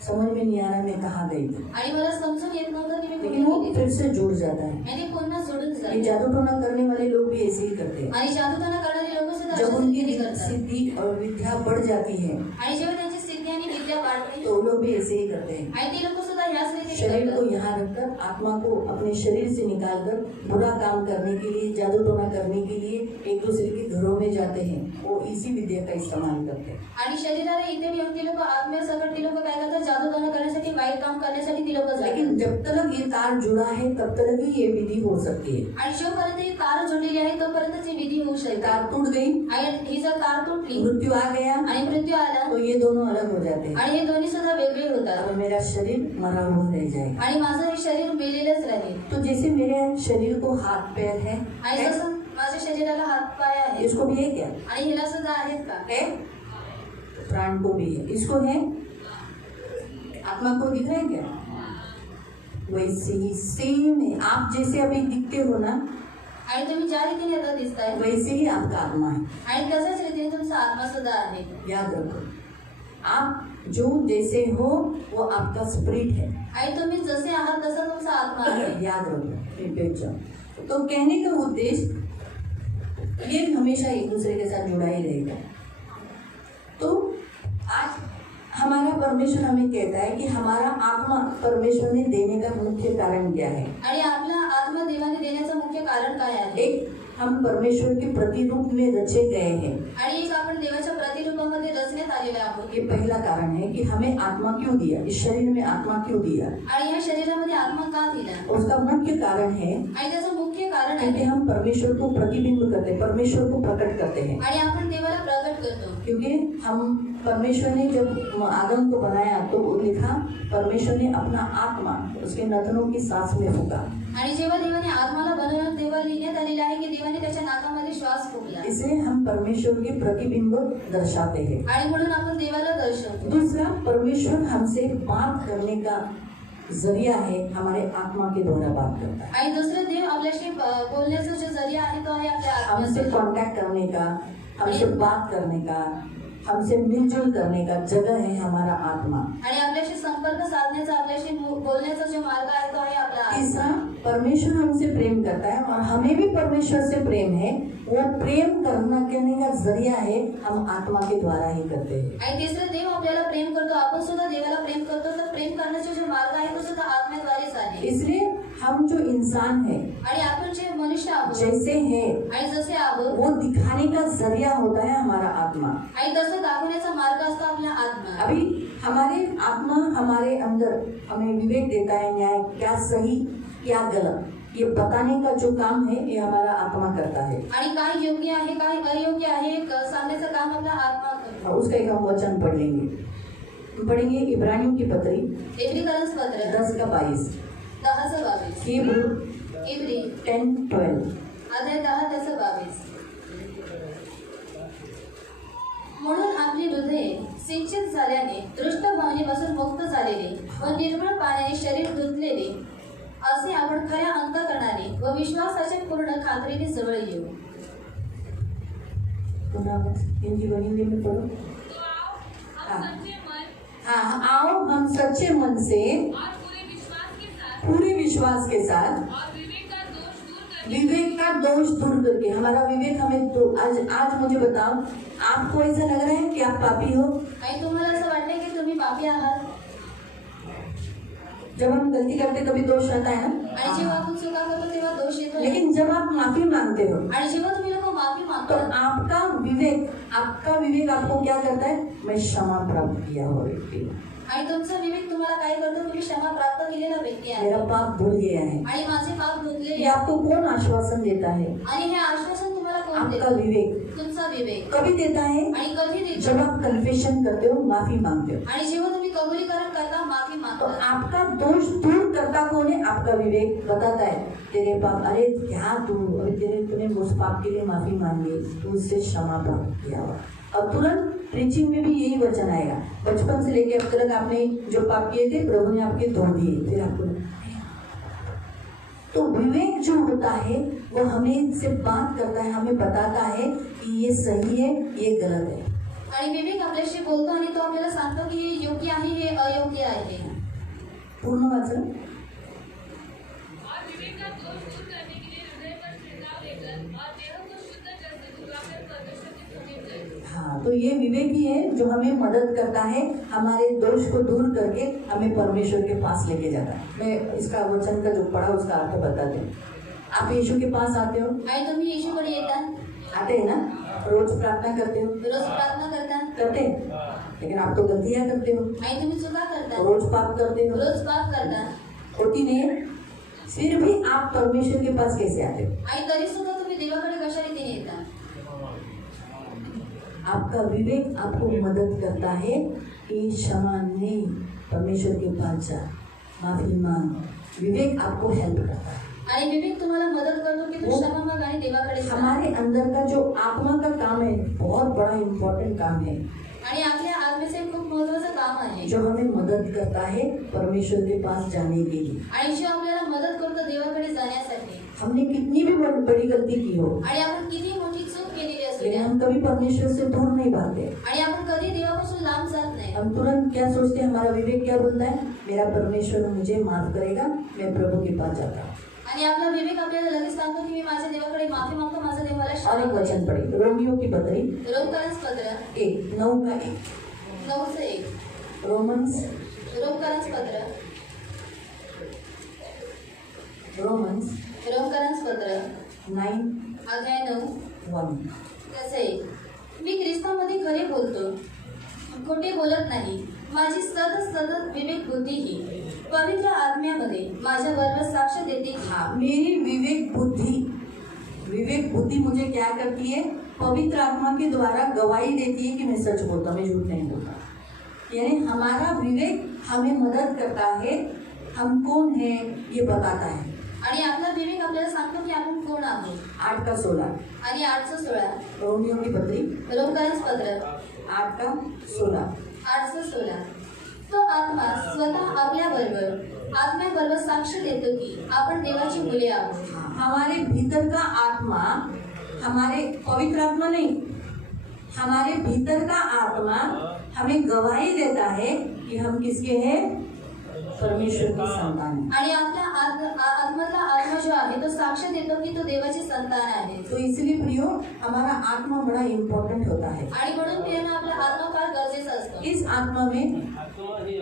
समझ में नहीं आ रहा मैं कहाँ गई थी. आणि मला समजून येत नव्हतं की मी लेकिन कुठे वो गेली. फिर से जुड़ जाता है. आणि ते पुन्हा जोडून जात. ये जादू टोना करने वाले लोग भी ऐसे ही करते हैं। आणि जादूटोणा करणारी लोक सुद्धा जब अशाच उनकी रीतीने करतात सिद्धि और विद्या बढ़ जाती है आणि जेव्हा त्यांची सिद्धी आणि विद्या वाढते तो वो लोग भी ऐसे ही करते हैं। आणि ते लोक सुद्धा ह्याच रीतीने शरीर को करतात यहाँ रखकर आत्मा को अपने शरीर से निकालकर बुरा काम करने के लिए, जादू टोना करने के लिए एक दूसरे के घरों में जाते हैं। वो इसी विद्या का इस्तेमाल करते हैं। आणि शरीराला इथे ठेवून ती लोक आत्म्यासकट ती लोक काय करतात जादूटोणा करण्यासाठी वाईट काम करण्यासाठी ती लोक जातात लेकिन जब तक ये तार जुड़ा है तब तक ही ये विधि हो सकती है। आणि जोपर्यंत ही तार जोडलेली आहे तोपर्यंत ती विधी होऊ शकते तार टूट गई, आणि ही जर तार तुटली मृत्यु आ गया आणि मृत्यू आला तो ये दोनों अलग हो जाते हैं। आणि हे दोन्ही सुद्धा वेगळे होतात अब मेरा शरीर मरा हुआ रह जाएगा। आणि माझं हे शरीर मेलेलंच राहील तो जैसे मेरे शरीर को हाथ पैर है, आणि जसं माझ्या शरीराला हात पाय आहेत इसको भी है क्या? आणि हिला सुद्धा आहेत का है, प्राण को भी है, इसको है, आत्मा को दिख रहा है क्या? वैसे ही सेम है। आप जैसे अभी दिखते हो ना, आणि तुम्ही ज्या रीतीने आता दिसताय वैसे ही आपका आत्मा है। आणि तशाच रीतीने तुमचा आत्मा सुद्धा आहे याद रखो, आप जो जैसे हो वो आपका स्पिरिट है। आणि तुम्ही जसे आहात तसा तुमचा आत्मा आहे याद रखो, रिपीट जाओ। तो कहने का उद्देश्य ये हमेशा एक दूसरे के साथ जुड़ा ही रहेगा। तो आज हमारा परमेश्वर हमें कहता है कि हमारा आत्मा परमेश्वर ने देने का मुख्य कारण क्या है। आणि आपला आत्मा देवाने देण्याचं मुख्य कारण काय आहे एक, हम परमेश्वर के प्रतिरूप में रचे गए हैं। आणि एक आपण देवाच्या प्रतिरूपामध्ये रचण्यात आलेले आहोत ये पहला कारण है कि हमें आत्मा क्यों दिया, इस शरीर में आत्मा क्यों दिया। आणि या शरीरामध्ये आत्मा का दिला उसका मुख्य कारण है आणि त्याचं मुख्य कारण क्योंकि आहे हम परमेश्वर को प्रतिबिंब करते हैं, परमेश्वर को प्रकट करते हैं। आणि आपण देवाला प्रकट करतो क्योंकि हम परमेश्वर ने जब आदम को बनाया तो वो लिखा, परमेश्वर ने अपना आत्मा उसके नथनों की सांस में फूका। आणि जेव्हा देवाने आत्माला बनवलं तेव्हा लिहिण्यात आलेलं आहे की देवाने त्याच्या नाकामध्ये श्वास फुकला इसलिए हम परमेश्वर के प्रतिबिंब दर्शाते हैं। आणि म्हणून आपण देवाला दर्शवतो दूसरा, परमेश्वर हमसे बात करने का जरिया है, हमारे आत्मा के द्वारा बात करता है। आणि दुसरं देव आपल्याशी बोलण्याचा जो जरिया आहे तो आहे आपल्या हमसे आत्म्याचा कांटेक्ट करने का, हमसे बात करने का, हमसे मिलजुल करने का जगह है हमारा आत्मा। आणि आपल्याशी संपर्क साधण्याचा आपल्याशी बोलण्याचा जो मार्ग आहे तो आहे आपला तीसरा, आत्मा परमेश्वर हमसे प्रेम करता है और हमें भी परमेश्वर से प्रेम है। वो प्रेम करने का जरिया है, हम आत्मा के द्वारा ही करते हैं। आणि तिसरं देव आपल्याला प्रेम करतो आपण सुद्धा देवाला प्रेम करतो तर प्रेम करण्याचा जो मार्ग आहे तो सुद्धा आत्म्याद्वारेच आहे इसलिए हम जो इंसान है, आणि आपण जे मनुष्य आहोत जैसे है, आणि जसे आहोत वो दिखाने का जरिया होता है हमारा आत्मा। आणि तसं दाखवण्याचा मार्ग असतो आपला आत्मा अभी हमारे आत्मा हमारे अंदर हमें विवेक देता है, न्याय क्या सही क्या गलत ये बताने का जो काम है ये हमारा आत्मा करता है। आणि काय योग्य आहे काय अयोग्य आहे सांगण्याचं काम आपला आत्मा करतो और उसका एक हम वचन पढ़ेंगे इब्रानियों की पत्री इब्रीकरण पत्र 10:22, 10:22 हिब्रू इब्री 10:12। अध्याय 10:22 म्हणून आपली हृदये सिंचित झाल्याने दृष्ट भावनेपासून मुक्त झालेले व निर्मळ पाण्याने शरीर धुतलेले असे आपण खऱ्या अंतःकरणाने व विश्वासाच्या पूर्ण खात्रीने जवळ येऊ हिंदी हिंदी में पढ़ो। हम सच्चे मन हाँ, आओ हम सच्चे मन से और पूरे विश्वास के साथ और विवेक का दोष दूर करके, हमारा विवेक हमें तो आज मुझे बताओ, आपको ऐसा लग रहा है कि आप पापी हो? आणि तुम्हाला असं वाटतंय की तुम्ही पापी आहात जब हम गलती करते तभी दोष रहता है आणि ना। जेव्हा आपण चुका करतो तेव्हा दोष येतो लेकिन जब आप माफी मांगते हो आणि जेव्हा तुम्ही लोक माफी तो मागतात आपका विवेक आपको क्या करता है? मैं क्षमा प्राप्त किया हुआ व्यक्ति हूँ, आणि तुमचा विवेक तुम्हाला काय करतो तुम्ही क्षमा प्राप्त केलेला व्यक्ती आहे मेरा पाप धुल गया है। आणि माझे पाप धुतलेले ये आपको कौन आश्वासन देता है? आणि हे आश्वासन तुम्हाला कोण आपका देतो विवेक तुमचा विवेक कभी देता है आणि कधी देतो जब आप कन्फेशन करते हो, माफी मांगते हो। आणि जेव्हा तुम्ही कबुलीकरण करता माफी तो मागता आपका दोष दूर करता कौन है? आपका विवेक बताता है तेरे पाप, अरे क्या तूने उस पाप के लिए माफी मांगी, तू उससे क्षमा प्राप्त किया हुआ। और तुरंत प्रीचिंग में भी यही वचन आएगा, बचपन से लेके अब तक आपने जो पाप किए थे प्रभु ने आपके धो दिए, फिर आपको तो विवेक जो होता है वो हमें से बात करता है, हमें बताता है कि ये सही है ये गलत है। आणि विवेक आपल्याशी बोलतो आणि तो आपल्याला सांगतो की हे योग्य आहे हे अयोग्य आहे पूर्ण वाचन। विवेक का दोष दूर करने के लिए हृदय पर भोजन और देह को शुद्ध जैसे धुलाकर परमेश्वर की समीप जाए। हाँ, तो ये विवेक ही है जो हमें मदद करता है हमारे दोष को दूर करके हमें परमेश्वर के पास लेके जाता है। मैं इसका वचन का जो पढ़ा उसका अर्थ बता दूं। आप यीशु के पास आते हो, आणि तुम्ही येशूकडे येता, आते हैं ना, रोज प्रार्थना करते हो, रोज प्रार्थना करता, करते हैं? लेकिन आप तो गलतियां करते हो, आणि तुम्ही चुका करता, रोज पाप करते हो, रोज पाप करता, होती नहीं है? फिर भी आप परमेश्वर के पास कैसे आते हो? आणि तरी सुद्धा तुम्ही देवाकडे कशा रीतीने येता? आपका विवेक आपको मदद करता है कि क्षमा नहीं, परमेश्वर के पास जा, माफी मांग। विवेक आपको हेल्प करता है। आणि विवेक तुम्हाला मदत करतो की तू क्षमा माग आणि देवाकडे जा. हमारे अंदर का जो आत्मा का काम है बहुत बड़ा इम्पोर्टेंट काम है आणि आपल्या आत्मेचे खूप महत्त्वाचं काम आहे जो हमें मदद करता है परमेश्वर के पास जाने के लिए। आणि जो आपल्याला मदत करतो देवाकडे जाण्यासाठी. हमने कितनी भी बड़ी गलती की हो आणि आपण किती मोठी चूक केलेली असू लेकिन द्या हम कभी परमेश्वर से दूर नहीं भागते। आणि आपण कधी देवापासून लांब जात नाही. हम तुरंत क्या सोचते हैं, हमारा विवेक क्या बोलता है, मेरा परमेश्वर मुझे माफ करेगा, मैं प्रभु के पास जाता हूँ। आणि आपला विवेक आपल्याला लगेच सांगतो की मी माझ्या देवाकडे माफी मागतो, माझा देव मला और क्षमा एक करेल. वचन पढ़ी, रोमियो की पत्री रोमकारांस पत्र 9:1। 9:1. रोमन्स रोमकारांस पत्र रोमकारांस पत्र 9:1। कसे मी ख्रिस्तामध्ये खरे बोलतो, खोटे बोलत नाही. माझी सतत विवेक बुद्धी ही पवित्र आत्म्यामध्ये माझ्याबरोबर साक्ष देते की हाँ, मेरी विवेक बुद्धि मुझे क्या करती है, पवित्र आत्मा के द्वारा गवाही देती है कि मैं सच बोलता हूँ, मैं झूठ नहीं बोलता। यानी हमारा विवेक हमें मदद करता है, हम कौन है ये बताता है। आणि आपला विवेक आपल्याला सांगतो की आपण कोण आहोत. 8:16 आणि 8:16 रोमियो की पत्री रोमकारांस पत्र 8:16। 8:16. तो आत्मा स्वतः आत्म्याबरोबर साक्ष देतो की आपण देवाची मुले आहोत. हमारे भीतर का आत्मा, हमारे पवित्र आत्मा नहीं, हमारे भीतर का आत्मा हमें गवाही देता है कि हम किसके हैं, परमेश्वर की संतान है। आणि आपल्या आत्म्यातला आत्मा जो आहे तो साक्ष देतो की तो देवाची संतान आहे. तो इसलिए प्रियो हमारा आत्मा बड़ा इम्पोर्टेंट होता है। आणि म्हणून प्रियांनो आपला आत्मा फार गरजेचा असतो. इस आत्मा में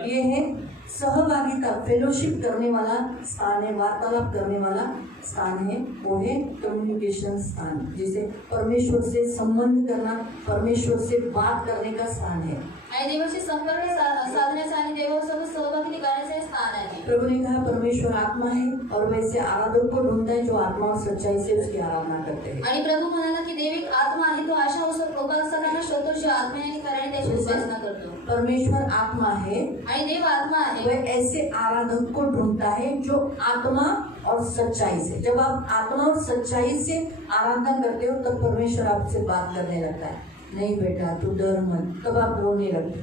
ये है सहभागिता, फेलोशिप करने वाला स्थान है, वार्तालाप करने वाला स्थान है, वो है कम्युनिकेशन स्थान, जिसे परमेश्वर से संबंध करना, परमेश्वर से बात करने का स्थान है। आणि देवाशी संपर्क साधण्याचा आणि देवासोबत सहभागी करण्याचे स्थान आहे. प्रभु ने कहा परमेश्वर आत्मा है और वैसे आराधक को ढूंढता है जो आत्मा और सच्चाई से उसकी आराधना करते हैं। आणि प्रभू म्हणाला की देव एक आत्मा आहे, तो अशा उपासकांना शोधतो जो आत्म्याने आणि खऱ्याने त्याची उपासना करतो. परमेश्वर आत्मा है, आणि देव आत्मा आहे, वह ऐसे आराधक को ढूंढता है जो आत्मा और सच्चाई से। जब आप आत्मा और सच्चाई से आराधना करते हो तब परमेश्वर आपसे बात करने लगता है, नहीं बेटा तू डर मत, तब आप रोने लगते,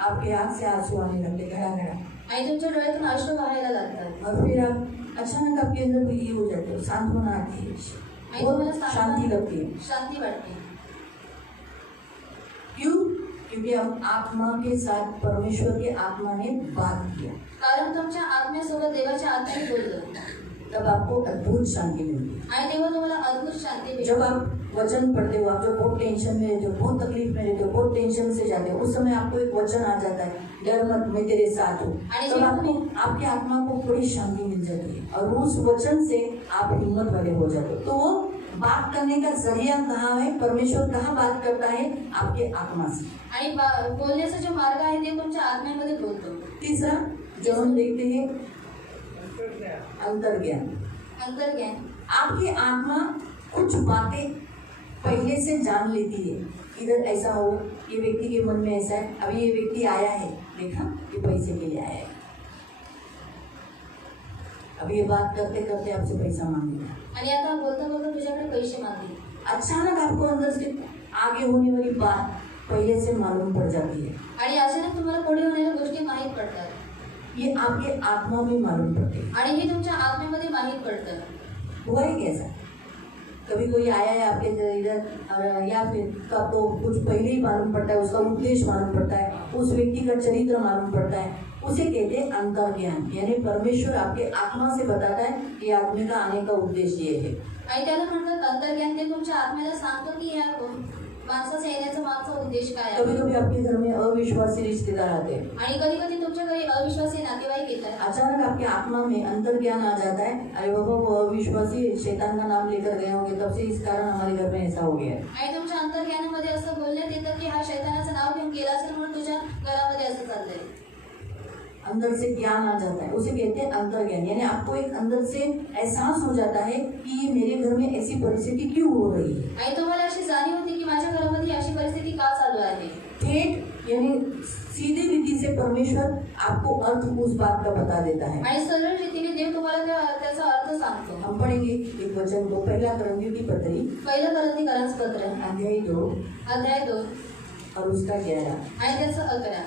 आपके आंख से आंसू आने लगते घड़ा घड़ा, आणि तुमच्या डोळ्यातून अश्रू वाहायला लागतात. और फिर आप अचानक आपके अंदर ये हो जाते हो, सांत्वना आती है, आणि तुम्हाला बहुत शांति लगती है। शांती वाटते. क्यों? क्योंकि हम आत्मा के साथ परमेश्वर के आत्मा ने बात किया, कारण तुमच्या आत्म्यासोबत देवाच्या आत्म्याने बोललो तब आपको अद्भुत शांति मिलती है। आणि तेव्हा तुम्हाला अद्भुत शांती मिळते. जब आप वचन पढ़ते हो, आप जब बहुत टेंशन में रहते हो, बहुत तकलीफ में रहते हो, बहुत टेंशन से जाते हो, उस समय आपको एक वचन आ जाता है, डर मत मैं तेरे साथ हूँ, तब आपको आपके आत्मा को बड़ी शांति मिल जाती है और उस वचन से आप हिम्मत वाले हो जाते हो। तो वो बात करने का जरिया कहाँ है, परमेश्वर कहाँ बात करता है, आपके आत्मा से। आणि बोलण्याचा जो मार्ग आहे ते तुमच्या आत्म्यामध्ये बोलतो. तीसरा जो हम देखते हैं अंतर्ज्ञान। अंतर्ज्ञान. आपकी आत्मा कुछ बातें पहले से जान लेती है, इधर ऐसा हो, ये व्यक्ति के मन में ऐसा है, अभी ये व्यक्ति आया है, देखा ये पैसे के लिए आया है, अभी ये बात करते करते आपसे पैसा मांगेगा, आणि आता बोलता बोलता तुझ्याकडे पैसे मागेल. अचानक आपको अंदर से आगे होने वाली बात पहले से मालूम पड़ जाती है। आणि अचानक तुम्हाला पुढे होणाऱ्या गोष्टी माहीत पडतात. ये आपके आत्मा में मालूम पड़ती है। आणि हे तुमच्या आत्म्यामध्ये माहीत पडतं. हुआ है कैसा, कभी कोई आया है आपके इधर और या फिर तो आपको कुछ पहले ही मालूम पड़ता है, उसका उद्देश्य मालूम पड़ता है, उस व्यक्ति का चरित्र मालूम पड़ता है, उसे कहते हैं अंतर्ज्ञान, यानी परमेश्वर आपके आत्मा से बताता है कि आदमी का आने का उद्देश्य ये है. आणि त्याला म्हणतात अंतर्ज्ञान. ते तुमच्या आत्म्याला सांगतो की या माणसाचा येण्याचा मागचा उद्देश काय आहे. कभी कभी आपके घर में अविश्वासी रिश्तेदार आते हैं. आणि कधी कधी तुमच्या घरी अविश्वासी नातेवाईक येतात. अचानक आपके आत्मा में अंतर्ज्ञान आ जाता है, अरे बाबा वो अविश्वासी शैतान का नाम लेकर गए होंगे, तब से इस कारण हमारे घर में ऐसा हो गया है. आणि तुमच्या अंतर्ज्ञानामध्ये असं बोलण्यात येतं की हा शैतानाचं नाव घेऊन गेला असेल म्हणून तुझ्या घरामध्ये असं चाललंय. अंदर से ज्ञान आ जाता है, उसे कहते हैं अंतर्ज्ञान. यानी आपको एक अंदर से एहसास हो जाता है कि मेरे घर में ऐसी परिस्थिति क्यों हो रही है. आणि तुम्हाला अशी जाणीव होती की माझ्या घरामध्ये अशी परिस्थिती का चालू आहे. ठेठ यानी सीधी रीति से परमेश्वर आपको अर्थ उस बात का बता देता है. आणि सरळ रीतीने देव तुम्हाला त्याचा अर्थ सांगतो. हम पढ़ेंगे एक वचन को, पहला करंथियों की पत्री पहिलं करंथीकरांचं पत्र अध्याय 2 अध्याय 2 और उसका 11. आणि त्याचं 11.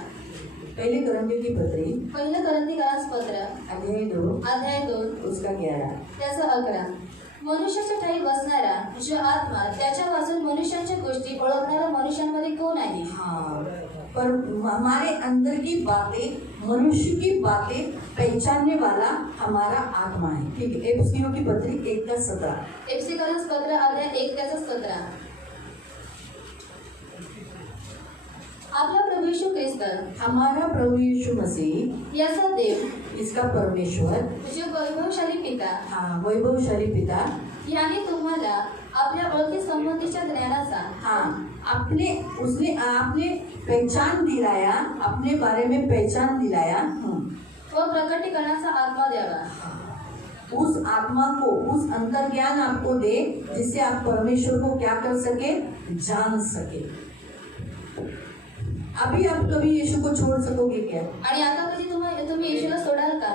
पहले करंथियों की पत्री पहिलं करंथीकरांचं पत्र अध्याय 2 अध्याय 2 उसका 11. त्याचं 11. मनुष्याच्या ठाई बसणारा जो आत्मा त्याच्यापासून मनुष्यांच्या गोष्टी ओळखणारा मनुष्यांमध्ये कोण आहे. हाँ, पर हमारे अंदर की बातें, मनुष्य की बातें पहचानने वाला हमारा आत्मा है. ठीक है. एफएससियों की पत्री 1:17. एफएससीकरांचं पत्र अध्याय 1 त्याचं 17. आपला प्रभू येशू ख्रिस्त हमारा प्रभु यीशु मसीह, याचा देव, इसका परमेश्वर, जो वैभवशाली पिता, हाँ वैभवशाली पिता, याने तुम्हाला आपल्या ओळखी संबंधीच्या ज्ञानाचा, हाँ आपने पहचान दिलाया, अपने बारे में पहचान दिलाया. व प्रकटीकरणाचा आत्मा द्यावा. उस आत्मा को, उस अंतर्ज्ञान आपको दे जिससे आप परमेश्वर को क्या कर सके, जान सके. अभी आप कभी यीशु को छोड़ सकोगे क्या? आणि आता कधी तुम्ही येशूला सोडाल का.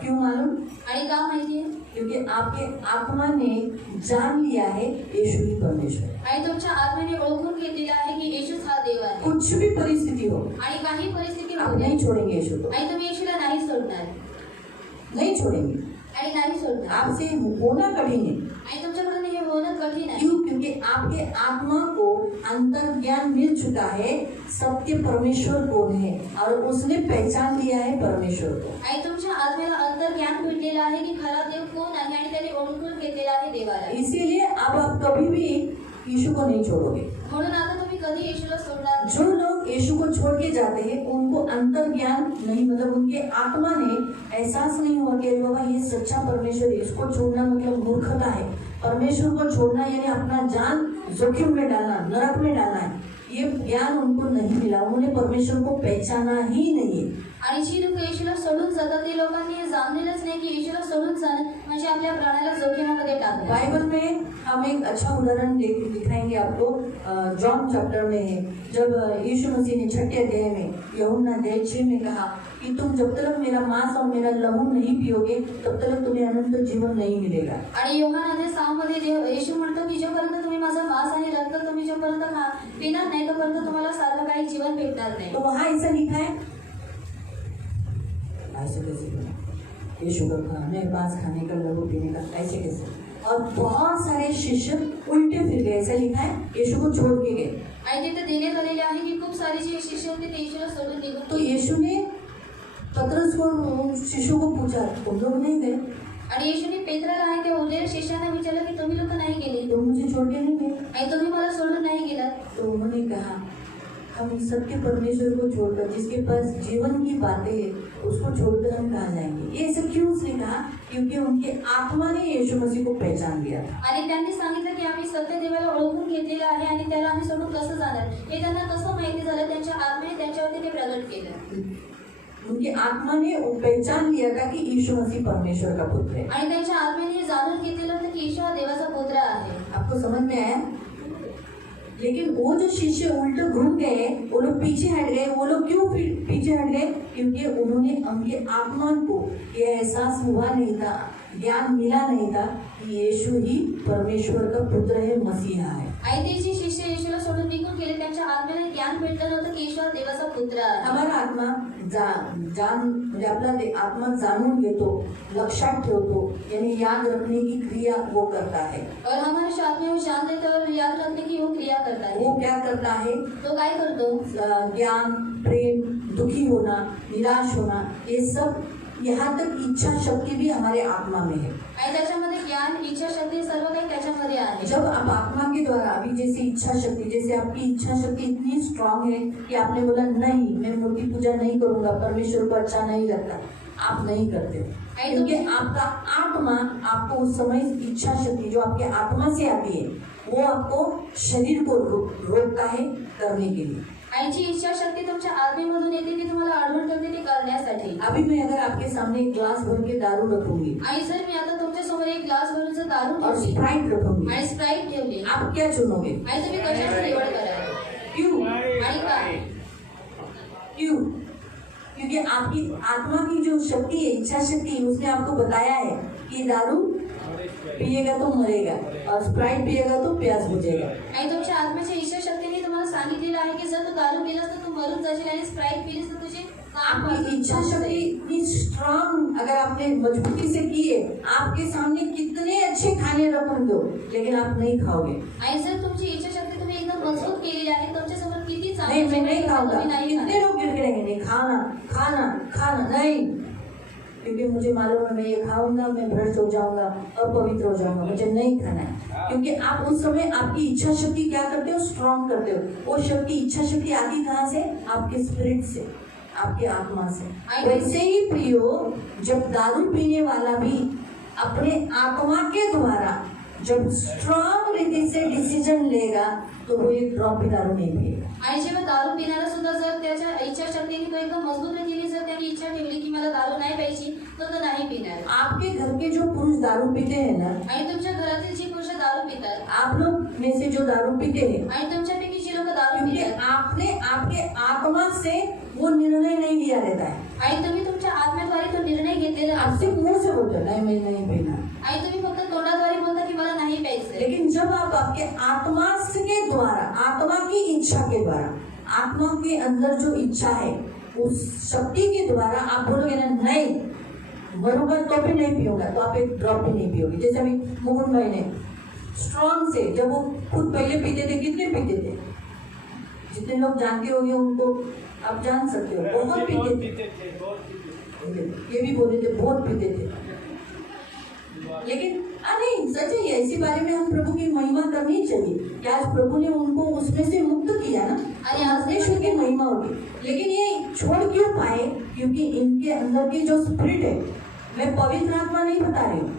क्यों मालूम? आणि का माहितीये. क्योंकि आपके आत्मा ने जान लिया है यीशु ही परमेश्वर. आणि तुमच्या आत्म्याने ओळखून घेतलेला आहे की येशूच हा देव आहे. कुछ भी परिस्थिति हो, आणि काही परिस्थिती आप होऊ दे, नहीं छोड़ेंगे यीशु को, आणि तुम्ही येशूला नाही सोडणार. नहीं छोड़ेंगे. आणि नाही सोडणार. आपसे होना कठिन है. आणि तुमच्याकडून हे होणं कठीण आहे. क्यों? क्योंकि आपके आत्मा को अंतर्ज्ञान मिल चुका है सत्य परमेश्वर कौन है, और उसने पहचान लिया है परमेश्वर को. आणि तुमच्या आत्म्याला अंतर्ज्ञान भेटलेलं आहे की खरा देव कोण आहे आणि त्याने ओळखून घेतलेला आहे देवाला. इसीलिए अब आप कभी भी यीशु को नहीं छोड़ोगे. म्हणून आता तुम्ही कधी येशूला सोडणार नाही. जो लोग यीशु को छोड़ के जाते हैं उनको अंतर्ज्ञान नहीं, मतलब उनके आत्मा ने एहसास नहीं हुआ कि अरे बाबा ये सच्चा परमेश्वर है, इसको छोड़ना मतलब मूर्खता है. परमेश्वर को छोड़ना यानी अपना जान जोखिम में डालना, नरक में डालना है. ये ज्ञान उनको नहीं मिला, उन्होंने परमेश्वर को पहचाना ही नहीं है. आणि जी लोक येशूला सोडून जातात ते लोकांनी हे जाणलेलंच नाही की येशूला सोडून जाणं म्हणजे आपल्या प्राणाला जोखिमामध्ये टाकणं. बाइबल में हम एक अच्छा उदाहरण दिखाएंगे आपको. जॉन चैप्टर में है, जब यीशु मसीह ने 6 अध्याय में यूहन्ना अध्याय 6 में कहा कि तुम जब तक मेरा मांस और मेरा लहू नहीं पियोगे तब तक तुम्हें अनंत जीवन नहीं मिलेगा. आणि यूहन्ना अध्याय 6 मध्ये येशू म्हणतो की जोपर्यंत तुम्ही माझा मांस आणि रक्त तुम्ही जोपर्यंत पिणार नाही तोपर्यंत तुम्हाला सारं काही जीवन भेटणार नाही. तो वहाँ ऐसा लिखा है. ऐसे कैसे यीशु का खाने, मांस खाने का, लहू पीने का, ऐसे कैसे? और बहुत सारे शिष्य उल्टे फिर गए, ऐसा लिखा है, यीशु को छोड़ के गए. आणि तिथे देण्यात आलेले आहे की खूप सारे जे शिष्य होते ते येशूला सोडून निघून तो गेले. यीशु ने पतरस को, शिष्यों को पूछा, तुम लोग नहीं गए? आणि येशूने पेत्राला आहे त्या उरलेल्या शिष्यांना विचारलं की तुम्ही लोक नाही गेले तुम मुझे छोड़ के नहीं गए? आणि तुम्ही मला सोडून नाही गेलात. तो उन्होंने कहा, हम सत्य परमेश्वर को छोड़कर, जिसके पास जीवन की बातें हैं, उसको छोड़कर हम कहाँ जाएंगे. ये सब क्यों उसने कहा? क्योंकि उनके आत्मा ने यीशु मसीह को पहचान लिया था. आणि त्यांनी सांगितलं की आम्ही सत्य देवाला ओळखून घेतलेलं आहे आणि त्याला आम्ही सोडून कसं जाणार हे त्यांना कसं माहिती झालं. त्यांच्या आत्म्याने त्यांच्यावरती ते प्रगट केलं. उनकी आत्मा ने पहचान लिया था कि यीशु मसीह परमेश्वर का पुत्र है. आणि त्यांच्या आत्म्याने हे जाणून घेतलेलं होतं की येशू हा देवाचा पुत्र आहे. आपको समझ में आया? लेकिन वो जो शिष्य उल्टे घूम गए, वो लोग पीछे हट गए. वो लोग क्यों पीछे हट गए? क्योंकि उन्होंने उनके आत्मा को ये एहसास हुआ नहीं था, ज्ञान मिला नहीं था कि यीशु ही परमेश्वर का पुत्र है, मसीहा है. आणि ते जे शिष्य येशूला सोडून निघून गेले त्यांच्या आत्म्याला ज्ञान भेटलं नव्हतं की येशू हा देवाचा पुत्र आहे. हमारा आत्मा जान म्हणजे आपला आत्मा जाणून घेतो, लक्षात ठेवतो, यानी याद रखने की क्रिया वो करता है. और हमारे आत्मा में जान देता है और याद रखने की वो क्रिया करता है. वो क्या करता है? तो काय करतो? ज्ञान, प्रेम, दुखी होना, निराश होना, ये सब यहाँ तक इच्छा शक्ति भी हमारे आत्मा में है। आणि त्याच्यामध्ये ज्ञान, इच्छा शक्ती सर्व काही त्याच्यामध्ये आहे. जब आप आत्मा के द्वारा अभी जैसे इच्छा शक्ति, जैसे आपकी इच्छा शक्ति इतनी स्ट्रांग है कि आपने बोला नहीं मैं मूर्ति पूजा नहीं करूंगा, परमेश्वर को अच्छा नहीं लगता, आप नहीं करते हो क्योंकि आपका आत्मा आपको उस समय इच्छा शक्ति जो आपके आत्मा से आती है वो आपको शरीर को रोकता है करने के लिए। आणि जी इच्छा शक्ती तुमच्या आत्मेमधून येते ती तुम्हाला आढळून ठेवते ती करण्यासाठी. अभी मैं अगर आपके सामने एक ग्लास भर के दारू रखूंगी आणि जर मी आता तुमच्या समोर एक ग्लास भरून जर दारू और ठेवली स्प्राइट रखूंगी, आणि स्प्राइट ठेवली, आप क्या चुनोगे? आणि तुम्ही कशाची निवड कराल? क्यों? आणि का? क्यों? क्योंकि आपकी आत्मा की जो शक्ति है, इच्छा शक्ति है, उसने आपको बताया है कि दारू पिएगा तो मरेगा और स्प्राइट पिएगा तो प्यास बुझेगा। आणि तुमच्या आत्म्याच्या इच्छा शक्तीने तुम्हाला सांगितलेलं आहे की जर तू दारू पिलास तर तू मरून जाशील आणि स्प्राइट पिलीस तर तुझे आपकी इच्छा शक्ति इतनी स्ट्रांग अगर आपने मजबूती से की है, आपके सामने कितने अच्छे खाने रख दो लेकिन आप नहीं खाओगे। आणि जर तुमची इच्छा शक्ती तुम्ही एकदम मजबूत केलेली आहे तुमच्या समोर किती नहीं मैं नहीं खाऊंगा, तुम्ही नाही कितने खाणार. लोग गिड़गिड़ाएंगे नहीं खाना खाना खाना नहीं, क्योंकि मुझे मालूम है मैं ये खाऊंगा मैं भ्रष्ट हो जाऊंगा, अपवित्र हो जाऊंगा, मुझे नहीं खाना है। क्योंकि आप उस समय आपकी इच्छा शक्ति क्या करते हो? स्ट्रांग करते हो। वो शक्ति, इच्छा शक्ति आती कहाँ से? आपके स्पिरिट से, आपके आत्मा से। वैसे ही प्रियो, जब दारू पीने वाला भी अपने आत्मा के द्वारा जब स्ट्रांग रीति से डिसीजन लेगा तो वो एक ड्रॉप भी दारू नहीं पिएगा। आणि जेव्हा दारू पिणारा सुद्धा जर त्याच्या इच्छा शक्तीने तो एकदम मजबूत रीतीने जर त्याने इच्छा ठेवली की मला दारू नाही प्यायची तर तो नाही पिणार. आपके घर के जो पुरुष दारू पीते हैं ना, आणि तुमच्या घरातील जी पुरुष दारू पितात आप लोग में से जो दारू पीते हैं, आणि तुमच्यापैकी जी लोक दारू क्योंकि पितात आपने आपके आत्मा से वो निर्णय नहीं लिया रहता है, आणि तुम्ही तुमच्या आत्म्याद्वारे तो निर्णय घेतलेला आप असतो सिर्फ मुंह से बोलते हो नहीं मैं नहीं पीना। आणि तुम्ही फक्त तोंडाद्वारे बोलता की मला नाही प्यायचं. लेकिन जब आप आपके आत्मा के द्वारा, आत्मा की इच्छा के द्वारा, आत्मा के अंदर जो इच्छा है उस शक्ति के द्वारा आप बोलोगे ना नहीं मरूंगा तो भी नहीं पियूंगा, तो आप एक ड्रॉप भी नहीं पियोगे। जैसे अभी मुकुंद भाई ने स्ट्रांग से, जब वो खुद पहले पीते थे, कितने पीते थे? जितने लोग जानते होंगे उनको आप जान सकते हो, बहुत पीते थे। ये भी बोले थे बहुत पीते थे, लेकिन नहीं सच है, ऐसी बारे में हम प्रभु की महिमा करनी चाहिए कि आज प्रभु ने उनको उसमें से मुक्त किया ना, अरे आज परमेश्वर की महिमा होगी। लेकिन ये छोड़ क्यों पाए? क्योंकि इनके अंदर की जो स्पिरिट है, मैं पवित्र आत्मा नहीं बता रही हूँ,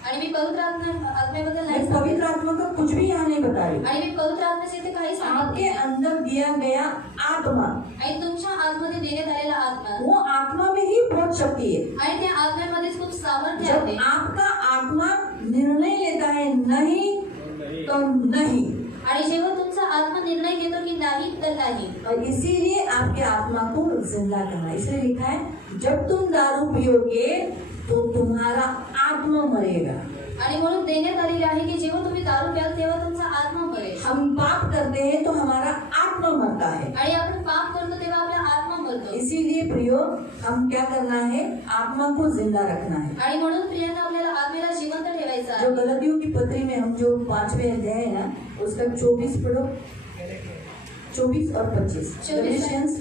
आणि मी पवित्र आत्म्याबद्दल नाही मैं सांगत. पवित्र आत्मा का कुछ भी यहाँ नहीं बता रही हूँ। आणि मी पवित्र आत्म्याचे इथे काही सांगत आपके नाही. अंदर दिया गया आत्मा, आणि तुमच्या आतमध्ये देण्यात आलेला आत्मा वो आत्मा में ही बहुत शक्ति है। आणि त्या आत्म्यामध्येच खूप सामर्थ्य जब आहे. आपका आत्मा निर्णय लेता है नहीं तो नहीं, आणि जेव्हा तुमचा आत्मा निर्णय घेतो की नाही तर नाही, और इसीलिए आपके आत्मा को जिंदा करना, इसलिए लिखा है जब तुम दारू पियोगे तो तुम्हारा आत्मा मरेगा। आणि म्हणून देण्यात आलेले आहे की जेव्हा तुम्ही दारू प्याल तेव्हा तुमचा आत्मा मरेल. हम पाप करते हैं तो हमारा आत्मा मरता है। आणि आपण पाप करतो तेव्हा आपला आत्मा मरतो. इसीलिए प्रियो, हम क्या करना है? आत्मा को जिंदा रखना है। आणि म्हणून प्रियांना आपल्याला आत्मेला जिवंत ठेवायचं जो आहे. गलतियों की पत्री में हम जो 5वें अध्याय है ना, उसका 24 पढ़ो, 24 और 25,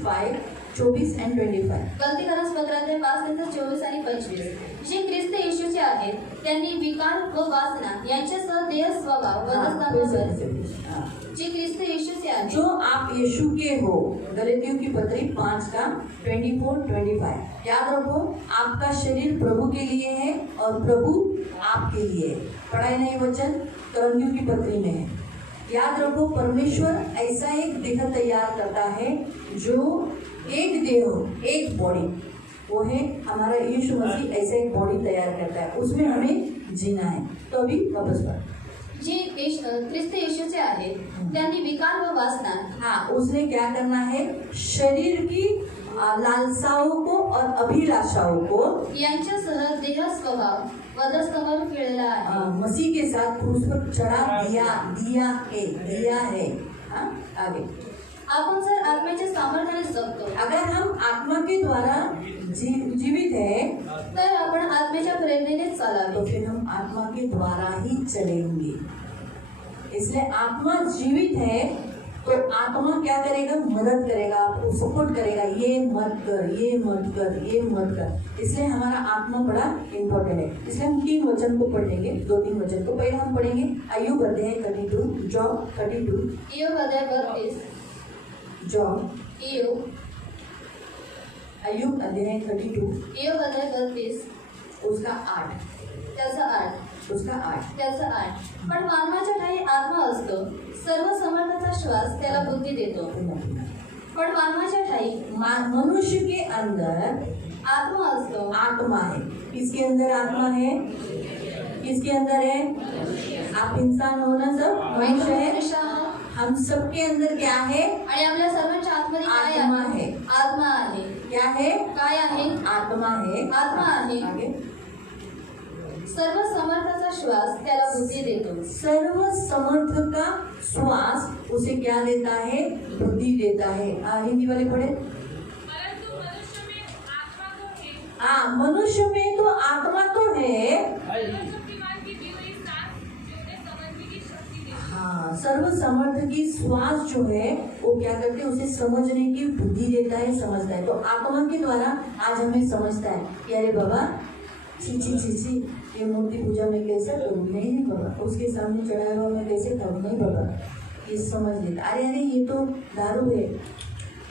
5:24 and 25। गलतीकरास पत्राध्याय 5:24 आणि 25. जे ख्रिस्त येशूचे आहेत त्यांनी विकार व वासना यांच्यासह देह स्वभाव वधस्थापन जे ख्रिस्त येशूचे आहेत. जो आप यीशु के हो, गलतियों की पत्री 5 का 24-25। याद रखो, आपका शरीर प्रभु के लिए है और प्रभु आपके लिए है। पढ़ाई नहीं वचन करंतियों की पत्री में है। याद रखो, परमेश्वर ऐसा एक देह तैयार करता है जो एक देह हो, एक बॉडी, वो है हमारा यीशु मसीह। ऐसा एक बॉडी तैयार करता है, उसमें हमें जीना है। तो अभी वापस पढ़। जे ख्रिस्त येशूचे आहेत त्यांनी विकार व वासना हाँ, उसने क्या करना है? शरीर की लालसाओं को और अभिलाषाओं को यांच्यासह देह स्वभाव वधस्तंभावर खिळलेला आहे. मसीह के साथ क्रूस पर चढ़ा दिया है। हाँ, आगे। आपण जर आत्म्याच्या सामर्थ्याने जगतो अगर हम आत्मा के द्वारा जीवित है तर आपण आत्म्याच्या प्रेरणेने तो चालावे. फिर हम आत्मा के द्वारा ही चलेंगे। इसलिए आत्मा जीवित है तो आत्मा क्या करेगा? मदद करेगा, आपको सपोर्ट करेगा, ये मत कर, ये मत कर, ये मत कर। इसलिए हमारा आत्मा बड़ा इम्पोर्टेंट है। इसलिए हम 3 वचन को पढ़ेंगे, 2-3 वचन को। पहले हम पढ़ेंगे अय्यूब अध्याय 32, जॉब 32, इयोब अध्याय 32, जॉब इयोब अय्यूब अध्याय 32, इयोब अध्याय 32 उसका 8, त्याचा 8, उसका 8। त्याचा 8. पण मानवाच्या ठाई आत्मा असतो, सर्व समर्थाचा श्वास त्याला बुद्धी देतो. पण मानवाच्या ठाई मनुष्य के अंदर आत्मा असतो. आत्मा है। किसके अंदर आत्मा है? किसके अंदर है? आप इंसान हो ना, सब मनुष्य है। मनुष्य आहात. हम सबके अंदर क्या है? आणि आपल्या सर्वांच्या आतमध्ये काय आत्मा आहे? है। आत्मा आहे. क्या है? काय आहे? आत्मा है। आत्मा आहे. आगे सर्व समर्थाचा श्वास त्याला बुद्धी देतो. सर्व समर्थ का श्वास उसे क्या देता है? बुद्धि देता है। हिंदी वाले पढ़े। परंतु मनुष्य में आत्मा तो है, हाँ, मनुष्य में तो आत्मा तो है। सर्वशक्तिमान की दी हुई सांस जो उन्हें समझने की शक्ति देती है। हाँ, सर्व समर्थ की श्वास जो है वो क्या करते हैं? उसे समझने की बुद्धि देता है, समझता है। तो आत्मा के द्वारा आज हमें समझता है कि अरे बाबा, छी, ये मूर्ति पूजा में कैसे करूँ? नहीं बाबा, उसके सामने चढ़ाया हुआ मैं कैसे करूँ? नहीं बाबा, ये समझ लेता। अरे ये तो दारू है,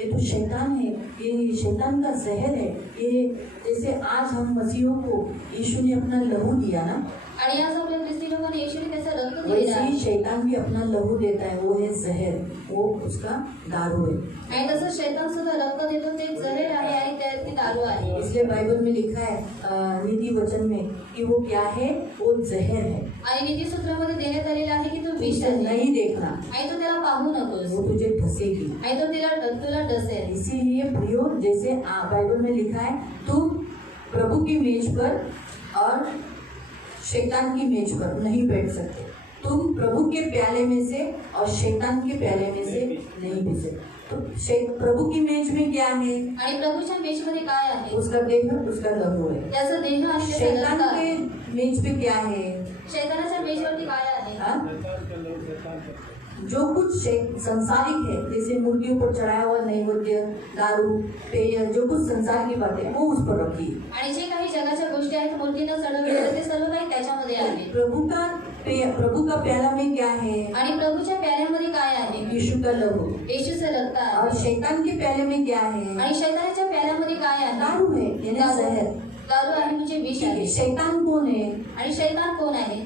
ये तो शैतान है, ये शैतान का जहर है। ये जैसे आज हम मसीहों को यीशु ने अपना लहू दिया ना, आणि आज आपल्या ख्रिस्ती लोकांनी येशूने त्याचा रक्त दिलेला वैसे आहे. ही शैतान भी अपना लहू देता है, वो है जहर, वो उसका दारू है। आणि तसं शैतान सुद्धा रक्त देतो, ते जहर आहे आणि त्यात ती दारू आहे. इसलिए बाइबल में लिखा है नीति वचन में कि वो क्या है? वो जहर है। आणि नीतिसूत्रामध्ये देण्यात आलेलं आहे की तू विष उसे आहे नहीं देखना, आणि तू त्याला पाहू नकोस वो तुझे ढसेगी। आणि तो तुला डसेल. इसीलिए प्रियो, जैसे बाइबल में लिखा है, तुम प्रभु की मेज पर और शैतान की मेज पर नहीं बैठ सकते। तुम प्रभु के प्याले में से और शैतान के प्याले में से नहीं पी सकते। तो प्रभु की मेज में क्या है? आणि प्रभूच्या मेजमध्ये काय आहे? उसका देह, उसका लहू है। त्याचा देह आणि त्याचा शैतान रक्त के आहे. मेज पे क्या है? शैतानाच्या मेजवरती काय आहे? हाँ? जो कुछ संसारिक है, जैसे मूर्तियों पर चढ़ाया हुआ नैवेद्य, दारू, पेय, जो कुछ संसार की बातें, वो उस पर रखी। आणि जे काही जगाच्या गोष्टी आहेत मूर्तीनं चढवलेलं ते सर्व काही त्याच्यामध्ये आहे. प्रभु का प्याला में क्या है? आणि प्रभूच्या प्याल्यामध्ये काय आहे? यीशु का लहू। येशूचं रक्त और आहे. शैतान के प्याले में क्या है? आणि शैतानाच्या प्याल्यामध्ये काय आहे? दारू है, यानी जहर। दारू आहे म्हणजे विष ठीक है, आहे. शैतान कौन है? आणि शैतान कोण आहे?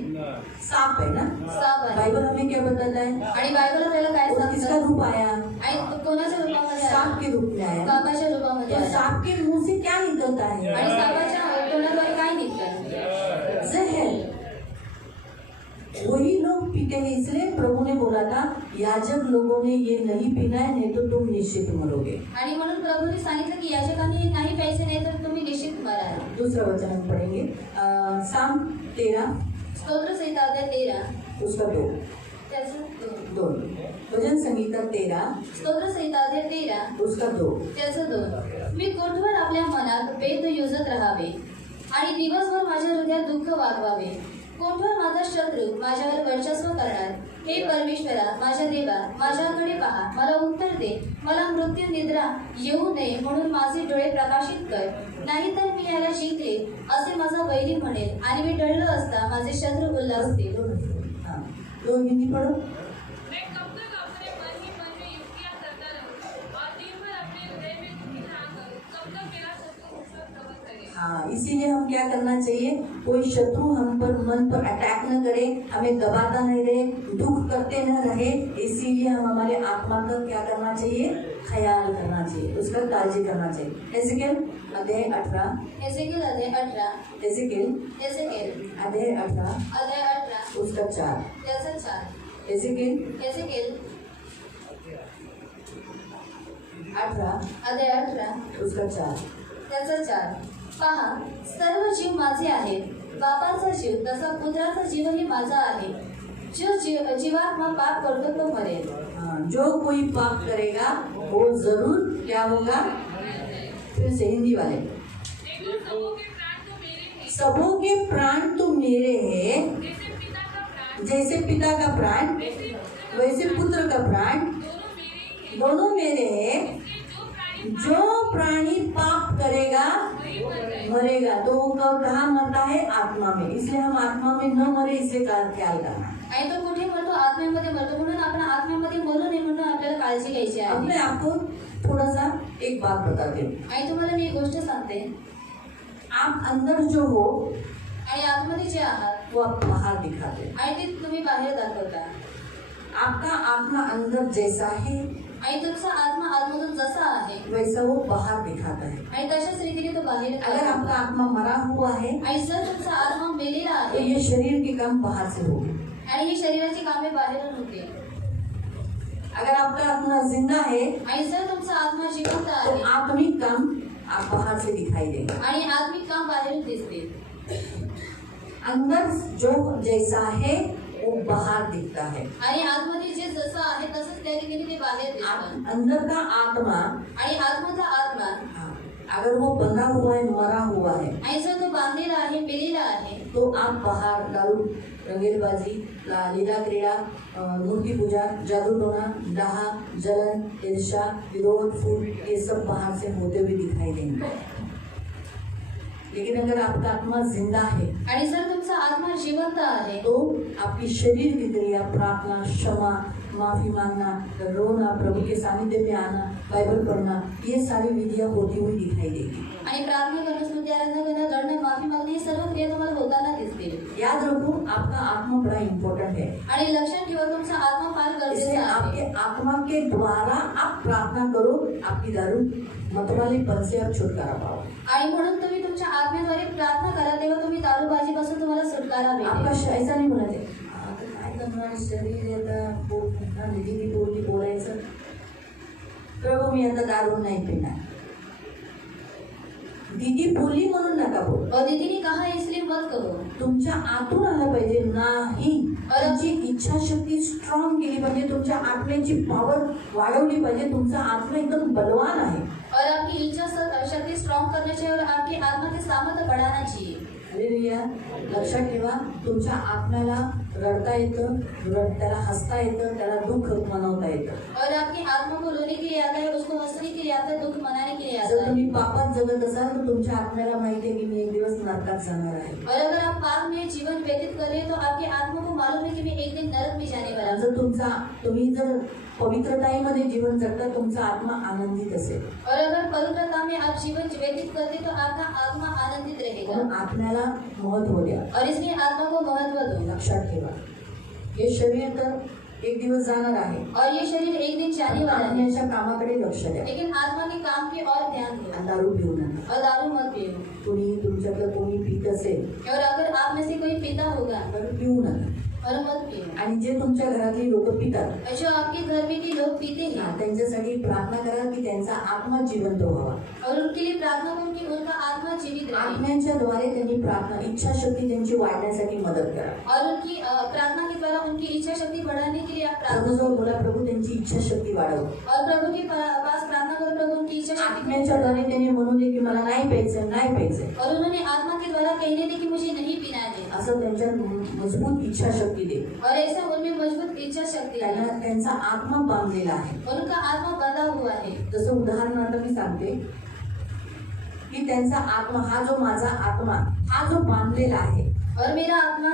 सांप है ना। साप आहे. बाइबल हमें क्या बताता है? आणि बायबल आपल्याला काय वो किसका सांगतं? रूप आया? आणि तो कोणाच्या रूपामध्ये आला? सांप के रूप में आया। सापाच्या रूपामध्ये तो आला. सांप के मुंह से क्या निकलता है? आणि सापाच्या तोंडाद्वारे काय निघतं? जहर। वही लोग पीते हैं। इसलिए प्रभु ने बोला था, याजक लोगों ने ये नहीं पीना है, नहीं तो तुम निश्चित मरोगे। आणि म्हणून प्रभूने सांगितलं की याजकांनी हे नाही प्यायचे, नाही तर तुम्ही निश्चित मराल. दूसरा वचन हम पढ़ेंगे साम 13, स्तोत्रसंहिता अध्याय 13 उसका 2। त्याचं 2 भजन संगीता 13, स्तोत्रसंहिता अध्याय 13 उसका 2। त्याचं 2. मी कोठवर आपल्या मनात भेद योजत राहावे आणि दिवसभर माझ्या हृदयात दुःख वागवावे. कोठवर माझा शत्रू माझ्यावर वर्चस्व करणार. हे परमेश्वरा, माझ्या देवा, माझ्याकडे पहा, मला उत्तर दे. मला मृत्यू निद्रा येऊ नये म्हणून माझे डोळे प्रकाशित कर. नाहीतर मी याला जिंकले असे माझा वैरी म्हणेल आणि मी टळलो असता माझे शत्रू उल्हासतील. हाँ, तो हिंदी पढ़ो। मैं कब तक अपने मन ही मन में युक्तियां करता रहूं और दिन भर अपने हृदय में दुखी रहा करूं? कब तक मेरा शत्रु मुझ पर प्रबल करेगा? हाँ, इसीलिए हम क्या करना चाहिए? कोई शत्रु हम पर मन पर अटैक न करे, हमें दबाता नहीं रहे, दुख करते न रहे। इसीलिए हम हमारे आत्मा का क्या करना चाहिए? ख्याल करना चाहिए, उसका ताजी करना चाहिए। एजेकियल अध्याय 18, एजेकियल अध्याय 18, एजेकियल एजेकियल अध्याय 18, अध्याय 18 उसका 4। त्याचं 4. एजेकियल एजेकियल 18, अध्याय 18 उसका 4। त्याचं 4. पहा, सर्व जीव माझे आहेत. बापाचा जीव तसा पुत्राचा जीवही माझा आहे. जो जीवात्मा पाप करतो तो मरेल. हाँ, जो कोई पाप करेगा वो जरूर क्या होगा? फिर से हिंदी वाले, देखो सबों के प्राण तो मेरे हैं, सबों के प्राण तो मेरे हैं, जैसे पिता का प्राण जैसे पिता का प्राण वैसे वैसे पुत्र का प्राण दोनों मेरे हैं। इसलिए जो प्राणी पाप करेगा वही मर जाएगा। मरेगा। तो वो कहाँ मरता है? आत्मा में। इसलिए हम आत्मा में न मरे इसे ख्याल करना। आणि तो कुठे मरतो? आत्म्यामध्ये मरतो. म्हणून आपण आत्म्यामध्ये मरू नये म्हणून आपल्याला काळजी घ्यायची अब आहे. मैं आपको थोड़ा सा एक बात बताती हूँ। आणि तुम्हाला मी एक गोष्ट सांगते. आप अंदर जो हो आणि आतमध्ये जे आहात वो आप बाहर दिखाते हैं। आणि ते तुम्ही बाहेर दाखवता. आपका आत्मा अंदर जैसा है आणि तुमचा आत्मा आतमधून जसा आहे वैसा वो बाहर दिखाता है। आणि तशाच रीतीने तो बाहेर अगर आपका आत्मा मरा हुआ है आणि जर तुमचा आत्मा मेलेला तो आहे ये शरीर के काम बाहर से होगी। आणि ही शरीराची कामे बाहेरून होते. अगर आपका आत्मा जिंदा है आणि जर तुमचा आत्मा जिवंत तो आहे आत्मिक काम आप बाहर से दिखाई देंगे। आणि आत्मिक काम बाहेरून दिसते. अंदर जो जैसा है वो बाहर दिखता है। आणि आतमध्ये जे जसं आहे तसंच त्या रीतीने ते बाहेर दिसतं. अंदर का आत्मा आणि आत्माचा आत्मा हाँ, अगर वो बंधा हुआ है, मरा हुआ है, आणि जर तो बांधलेला आहे, मेलेला आहे, तो आप बाहर दारू, रंगेलबाजी, लीला क्रीड़ा, मूर्ति पूजा, जादू टोना, डाहा, जलन, ईर्षा, विरोध, फूट, ये सब बाहर से होते हुए दिखाई देंगे। लेकिन अगर आपका आत्मा जिंदा है आणि जर तुमचा आत्मा जिवंत आहे तो आपकी शरीर की क्रिया, प्रार्थना, क्षमा, माफी मांगना, रोना, प्रभु के सानिध्य में आना, बाइबल पढ़ना, ये सारी विधियां होती हुई दिखाई देगी। आणि प्रार्थना करणं, स्तुती आराधना करणं, रडणं, माफी मागणं, हे सर्व क्रिया तुम्हाला होताना दिसतील. याद रखो आपका आत्मा बड़ा इम्पोर्टेंट है। आणि लक्षात ठेवा तुमचा आत्मा फार इसलिए गरजेचा आपके आहे. आत्मा के द्वारा आप प्रार्थना करो, आपकी दारू मतवालेपन से आप छुटकारा पाओ। आणि म्हणून तुम्ही तुमच्या आत्म्याद्वारे प्रार्थना करा, तेव्हा तुम्ही दारूबाजीपासून तुम्हाला सुटकारा आपका भेटेल. ऐसा नहीं बोला जाए आता काय करणार, शरीर येतं निधी बोलली बोलायचं, प्रभू मी आता दारू नाही पिणार, दीदी बोलली म्हणून नका बोल। और दीदी ने कहा है इसलिए मत करो. तुमच्या आतून आलं पाहिजे नाही, तुमची इच्छाशक्ती स्ट्रॉंग केली पाहिजे, तुमच्या आत्म्याची पॉवर वाढवली पाहिजे, तुमचा आत्मा एकदम बलवान आहे। और आपकी इच्छा शक्ति स्ट्रॉन्ग करना चाहिए और आपकी आत्मा के सामर्थ्य बढ़ाना चाहिए. हालेलुया। लक्षात ठेवा तुमच्या आत्म्याला रडता येतं, त्याला हसता येतं, त्याला दुःख मनवता येतं। और आपकी आत्मा को रोने के लिए आता है, उसको हंसने के लिए आता है, दुख मनाने के लिए आता जर है. तुम्ही पापात जगत असाल तर तुमच्या आत्म्याला माहिती आहे की मी एक दिवस नरकात जाणार आहे। और अगर आप पाप में जीवन व्यतीत कर रहे हैं तो आपकी आत्मा को मालूम है कि मैं एक दिन नरक में जाने वाला हूं. जर तुम्ही जर पवित्रताईमध्ये जीवन जगता तुमचा आत्मा आनंदित असेल। और अगर पवित्रता में आप जीवन व्यतीत करते तो आपका आत्मा आनंदित रहेगा. म्हणून आत्म्याला महत्व द्या। और इसलिए आत्मा को महत्व दो. लक्षात ठेवा हे शरीर तर एक दिवस जाणार आहे, और ये शरीर एक दिन जाने वाला है, आत्म्याच्या कामाकडे लक्ष द्या। लेकिन आत्मा के काम पे और ध्यान दो. आणि दारू पिऊ नका। और दारू मत पियो. कोणी तुमच्यातलं कोणी पीत असेल और अगर आप में से कोई पिता होगा तर पिऊ नका। और मत पियो. आणि जे तुमच्या घरातली लोक पितात और जो आपके घर में के लोग पीते हैं त्यांच्यासाठी प्रार्थना करा की त्यांचा आत्मा जिवंत व्हावा। और उनके लिए प्रार्थना करो कि उनका आत्मा जीवित रहे. आत्म्याच्या द्वारे त्यांनी प्रार्थना, इच्छाशक्ती त्यांची वाढण्यासाठी मदत करा। और उनकी प्रार्थना के द्वारा उनकी इच्छा शक्ति बढ़ाने के लिए आप प्रार्थना प्रभूजवळ करो. बोला, प्रभू त्यांची इच्छाशक्ती वाढव। और प्रभु के पास प्रार्थना करो, प्रभु उनकी इच्छा शक्ति. आत्म्याच्या द्वारे त्यांनी म्हणू दे की मला नाही प्यायचं, नाही प्यायचं, और उन्होंने आत्मा के द्वारा कहने दे कि मुझे नहीं पीना है. असं त्यांच्यात मजबूत इच्छाशक्ती दे। और ऐसा उनमें मजबूत इच्छा शक्ति है. त्यांना त्यांचा आत्मा बांधलेला आहे। उनका आत्मा बंधा हुआ है. जसं उदाहरणार्थ मी सांगते की त्यांचा आत्मा, हा जो माझा आत्मा, हा जो बांधलेला आहे, और मेरा आत्मा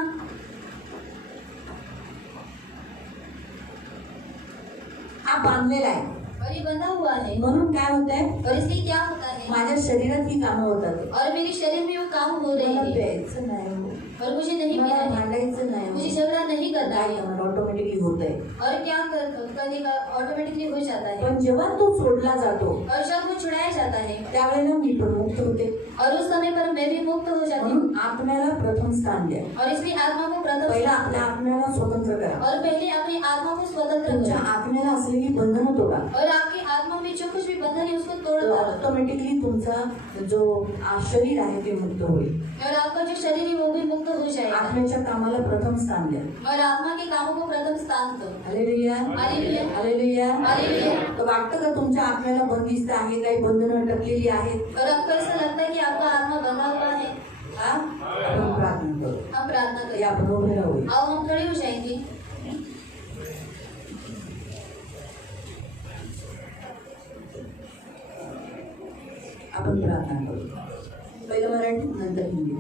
हा बांधलेला आहे, और ये बंधा हुआ है. म्हणून काय होतंय, और इसलिए क्या होता है, माझ्या शरीरात ही कामं होतात। और मेरे शरीर में वो काम हो रहे मला हैं प्यायचं नाही, और मुझे नहीं मला पीना है, भांडायचं नाही, मुझे झगड़ा नहीं करना काय है. करणार, ऑटोमॅटिकली होतंय। और क्या करने का ऑटोमेटिकली हो जाता है. पण जेव्हा तो सोडला जातो और जब वो छुड़ाया जाता है त्यावेळेला मी पण मुक्त होते। और उस समय पर मैं भी मुक्त हो जाती हूँ. म्हणून आत्म्याला प्रथम स्थान द्या। और इसलिए आत्मा को प्रथम पहिला स्थान आपल्या दो. आत्म्याला स्वतंत्र करा। और पहले अपनी आत्मा को स्वतंत्र तुमच्या करो. आत्म्याला असलेली बंधनं तोडा, और आपकी आत्मा में जो कुछ भी बंधन है उसको तोड़ तो दो. ऑटोमॅटिकली तुमचा जो शरीर आहे ते मुक्त होईल। और आपका जो शरीर है वो भी मुक्त हो जाएगा. आत्म्याच्या कामाला प्रथम स्थान द्या। और आत्मा के कामों को प्रथम स्थान दो. Hallelujah, hallelujah. हालेलुया। हालेलुया. तर वाटतं का तुमच्या आत्म्याला बंदिस्त आहे, काही बंधनं अटकलेली आहेत? और आपको ऐसा लगता है कि आपका आत्मा बंधा हुआ है? हा? आपण प्रार्थना करू। हम प्रार्थना करें. या आपण उभे राहू। आओ हम खड़े हो जाएंगे. मराठी नंतर हिंदी.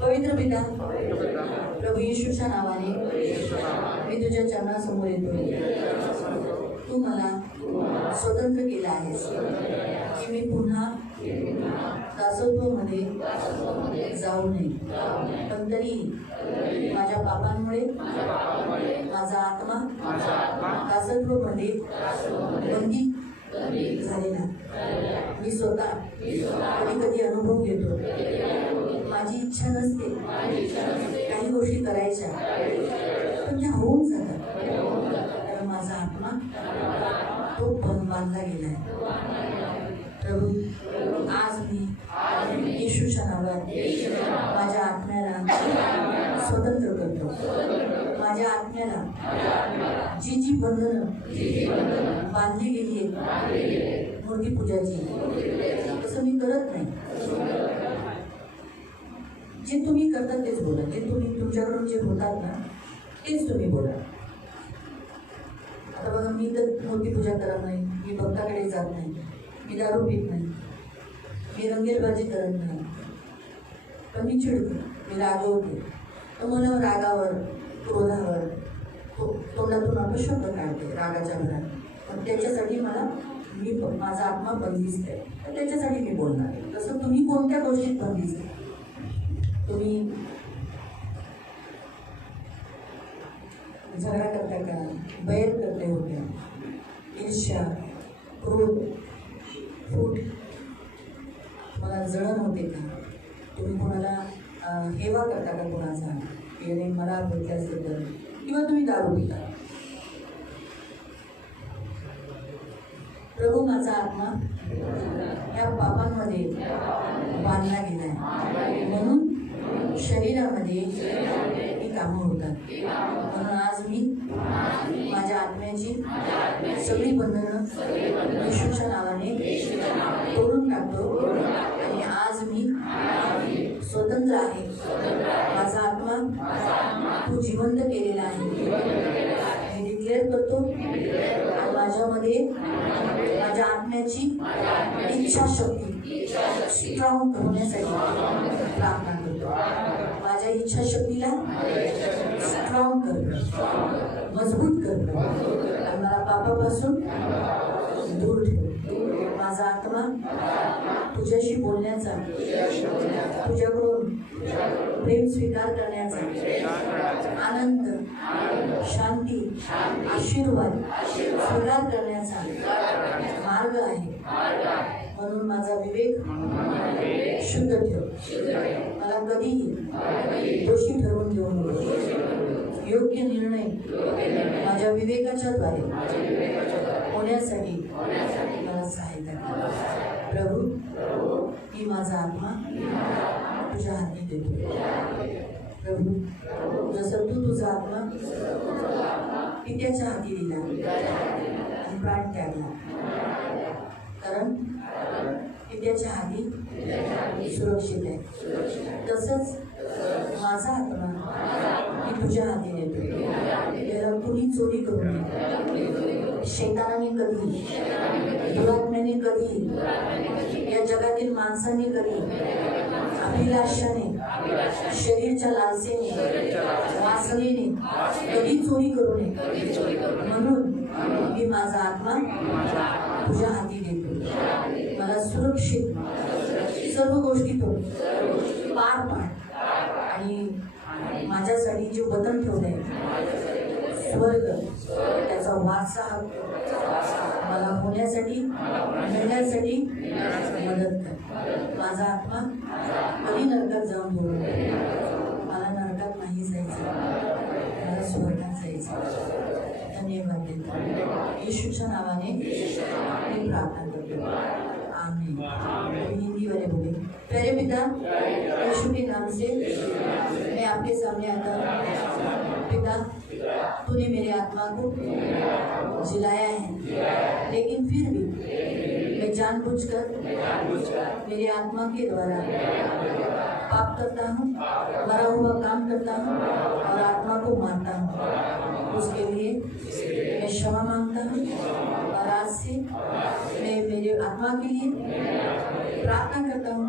पवित्र पिता, प्रभू येशूच्या नावाने मी तुझ्या चरणासमोर येतो. तू मला स्वतंत्र केला आहेस की मी पुन्हा दासत्वामध्ये जाऊ नये. पण तरी माझ्या पापांमुळे माझा आत्मा दासत्वामध्ये बंदी झालेला मी स्वतः कधी कधी अनुभव घेतो. माझी इच्छा नसते काही गोष्टी करायच्या, पण त्या होऊन जातात. कारण माझा आत्मा तो बांधला गेलाय. प्रभू, आज मी येशूच्या नावात माझ्या आत्म्याला स्वतंत्र करतो. माझ्या आत्म्याला जी जी बंधनं बांधली गेली आहेत मूर्तीपूजाची, तसं मी करत नाही. जे तुम्ही करतात तेच बोला. जे तुम्ही तुमच्याकडून जे होतात ना तेच तुम्ही बोला. आता बघा, मी तर मूर्तीपूजा करत नाही, मी भक्ताकडे जात नाही, मी दारू पित नाही, मी रंगेलबाजी करत नाही, पण मी चिडते, मी रागवते. तर मला रागावर, क्रोधावर तोंडातून अपशब्द काढते रागाच्या भरात. पण त्याच्यासाठी मी माझा आत्मा बंदिस्त आहे, तर त्याच्यासाठी मी बोलणार. तसं तुम्ही कोणत्या गोष्टीत बंदिस्त आहे? तुम्ही झगडा करता का? बैर करते होत्या? ईर्ष्या, क्रोध, फूट मला जळण होते का? तुम्ही कोणाला हेवा करता का कोणाचा? याने मला बोलते असेल तर, किंवा तुम्ही दारू पिता. प्रभू, माझा आत्मा या पापांमध्ये बांधला गेलाय, म्हणून शरीरामध्ये ही कामं होतात. म्हणून आज मी माझ्या आत्म्याची सगळी बंधनं येशूच्या नावाने तोडून टाकतो. आणि आज मी स्वतंत्र आहे. माझा आत्मा तू जिवंत केलेला आहे. मी डिक्लेअर करतो, आणि माझ्यामध्ये माझ्या आत्म्याची इच्छाशक्ती स्ट्रॉंग होण्यासाठी प्रार्थना करतो. माझ्या इच्छाशक्तीला स्ट्रॉंग कर, मजबूत कर, आणि मला पापापासून दूर ठेव. माझा आत्मा तुझ्याशी बोलण्याचा, तुझ्याकडून प्रेम स्वीकार करण्याचा, आनंद, शांती, आशीर्वाद स्वीकार करण्याचा मार्ग आहे. म्हणून माझा विवेक शुद्ध ठेव. मला कधीही दोषी ठरवून देऊ नको. योग्य निर्णय माझ्या विवेकाच्या द्वारे होण्यासाठी मला सहायता कर. प्रभू, मी माझा आत्मा तुझ्या हाती देतो. प्रभू, जसं तू तुझा आत्मा पित्याच्या हाती दिला आणि प्राण त्यागला, कारण पित्याच्या हाती सुरक्षित आहे, तसंच माझा आत्मा मी तुझ्या हाती देतो. याला कुणी चोरी करू नये. शैतानाने कधी, दुरात्म्याने कधी, या जगातील माणसाने कधी, अभिलाषाने, शरीरच्या लालसेने, वासनेने कधी चोरी करू नये. म्हणून मी माझा आत्मा तुझ्या हाती देतो. मला सुरक्षित सर्व गोष्टीतून पार पाड. आणि माझ्यासाठी जे वतन ठेवलंय, स्वर्ग, त्याचा वारसा मला होण्यासाठी, मिळण्यासाठी मदत कर. माझा आत्मा कधी नरकात जाऊन बोलू. मला नरकात नाही जायचं, मला स्वर्गात जायचं. धन्यवाद देतो. येशूच्या नावाने मी प्रार्थना करतो. आमीन. हिंदी वाले बोले, प्यारे पिता, यीशु के नाम से मैं आपके सामने आता हूँ. पिता, तूने मेरे आत्मा को जिलाया है, लेकिन फिर भी मैं जानबूझकर मेरी आत्मा के द्वारा पाप करता हूँ, मरा हुआ काम करता हूँ और आत्मा को मारता हूँ। उसके लिए मैं क्षमा मांगता हूँ और आज से मैं मेरे आत्मा के लिए प्रार्थना करता हूँ।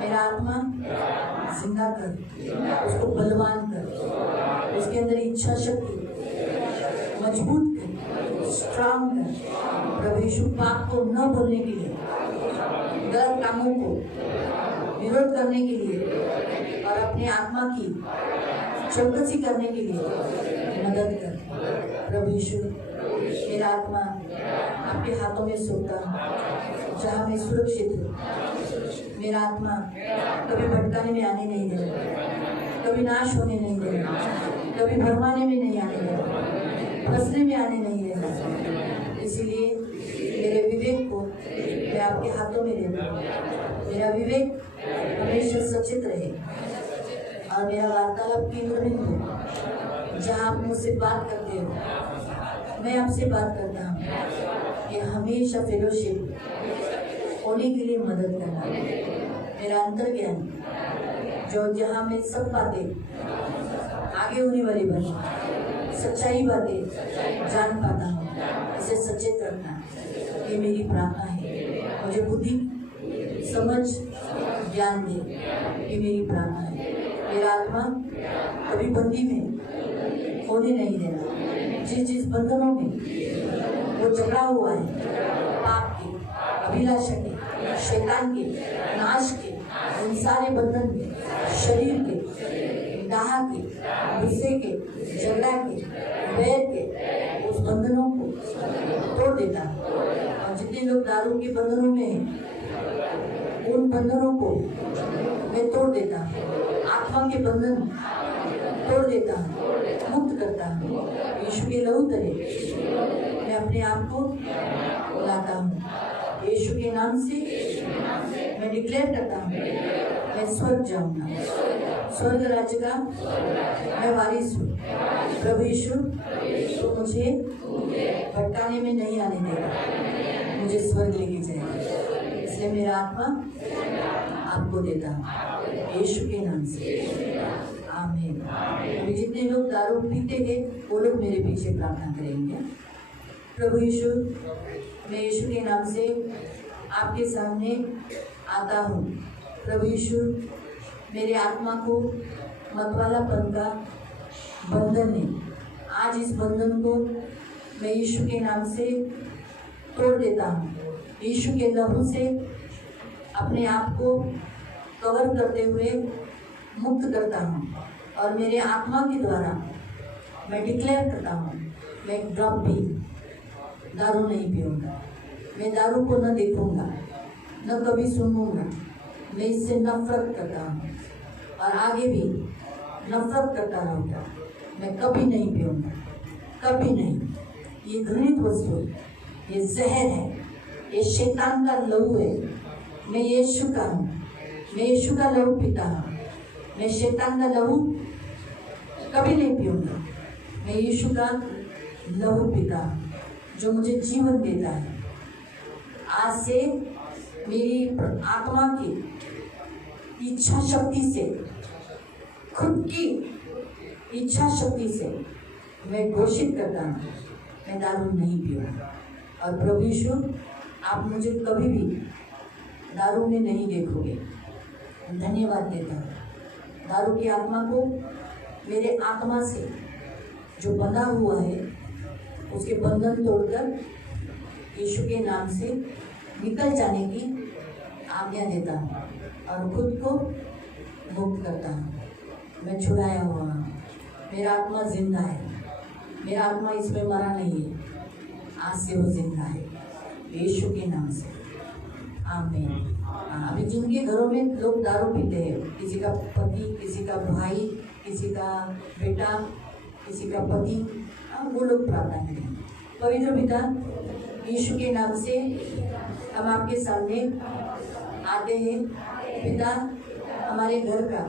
मेरा आत्मा जिंदा कर, उसको बलवान कर, उसके अंदर इच्छा शक्ति मजबूत कर, स्ट्रांग कर। प्रभु यीशु पाप को न बोलने के लिए, गलत कामों को विरोध करने के लिए और अपने आत्मा की चौकसी करने के लिए मदद कर। प्रभु यीशु मेरा आत्मा आपके हाथों में सौंपता हूँ, जहाँ मैं सुरक्षित हूँ। मेरा आत्मा कभी भटकाने में आने नहीं देना, कभी नाश होने नहीं देना, कभी भरमाने में नहीं आने देना, फंसने में आने नहीं देना। इसीलिए मेरे विवेक को मैं आपके हाथों में देता हूँ। मेरा विवेक हमेशा सचेत रहे और मेरा वार्तालाप केंद्र बिंदु जहाँ आप मुझसे बात करते हो, मैं आपसे बात करता हूँ। ये हमेशा फेलोशिप होने के लिए मदद करना। मेरा अंतर्ज्ञान जो जहाँ मैं सब बातें आगे होने वाली बनी, सच्चाई बातें जान पाता हूँ, इसे सचेत रखना। ये मेरी प्रार्थना है। मुझे बुद्धि, समझ, ज्ञान दे, ये मेरी प्रार्थना है। मेरा आत्मा कभी बंदी में होने नहीं देना। जिस बंधनों में वो झगड़ा हुआ है, पाप के, अभिलाषा के, शैतान के, नाश के, उन सारे बंधन में, शरीर के, दाह के, गुस्से के, झगड़ा के, वैर के, उस बंधनों को तोड़ देता है। और जितने लोग दारू के बंधनों में हैं, उन बंधनों को मैं तोड़ देता हूँ। आत्मा के बंधन तोड़ देता हूँ, मुक्त करता हूँ। यीशु के लहू तले मैं अपने आप को लाता हूँ। यीशु के नाम से मैं डिक्लेयर करता हूँ, मैं स्वर्ग जाऊंगा। स्वर्ग राज्य का मैं वारिस हूँ। प्रभु यीशु तो मुझे भटकाने में नहीं आने देगा, मुझे स्वर्ग लेके जाएगा। इसलिए मेरा आत्मा आपको देता हूँ यीशु के नाम से, आमीन। अभी जितने लोग दारू पीते हैं वो लोग मेरे पीछे प्रार्थना करेंगे। प्रभु यीशु, मैं यीशु के नाम से आपके सामने आता हूँ। प्रभु यीशु, मेरे आत्मा को मतवालापन का बंधन है, आज इस बंधन को मैं यीशु के नाम से तोड़ देता हूँ। यीशु के लहू से अपने आप को कवर करते हुए मुक्त करता हूँ और मेरे आत्मा के द्वारा मैं डिक्लेयर करता हूँ, मैं एक ड्रॉप भी दारू नहीं पीऊँगा। मैं दारू को न देखूँगा, न कभी सुनूँगा। मैं इससे नफरत करता हूँ और आगे भी नफरत करता रहूँगा। मैं कभी नहीं पीऊँगा, कभी नहीं। ये घृणित वस्तु, ये जहर है, ये शैतान का लहू है। मैं यीशु का हूँ, मैं यीशु का लहू पीता हूँ। मैं शैतान का लहू कभी नहीं पीऊँगा। मैं यीशु का लहू पीता हूँ जो मुझे जीवन देता है। आज से मेरी आत्मा की इच्छा शक्ति से, खुद की इच्छा शक्ति से मैं घोषित करता हूँ, मैं दारू नहीं पीऊँगा। और प्रभु यीशु, आप मुझे कभी भी दारू में नहीं देखोगे। धन्यवाद देता हूँ। दारू की आत्मा को मेरे आत्मा से जो बंधा हुआ है उसके बंधन तोड़कर यीशु के नाम से निकल जाने की आज्ञा देता हूँ और खुद को मुक्त करता हूँ। मैं छुड़ाया हुआ हूँ। मेरा आत्मा जिंदा है, मेरा आत्मा इसमें मरा नहीं है। आज से वो जिंदा है यीशु के नाम से, आमीन। अभी जिनके घरों में लोग दारू पीते हैं, किसी का पति, किसी का भाई, किसी का बेटा, किसी का पति, वो लोग प्रार्थना करें। पवित्र पिता, यीशु के नाम से हम आपके सामने आते हैं। पिता, हमारे घर का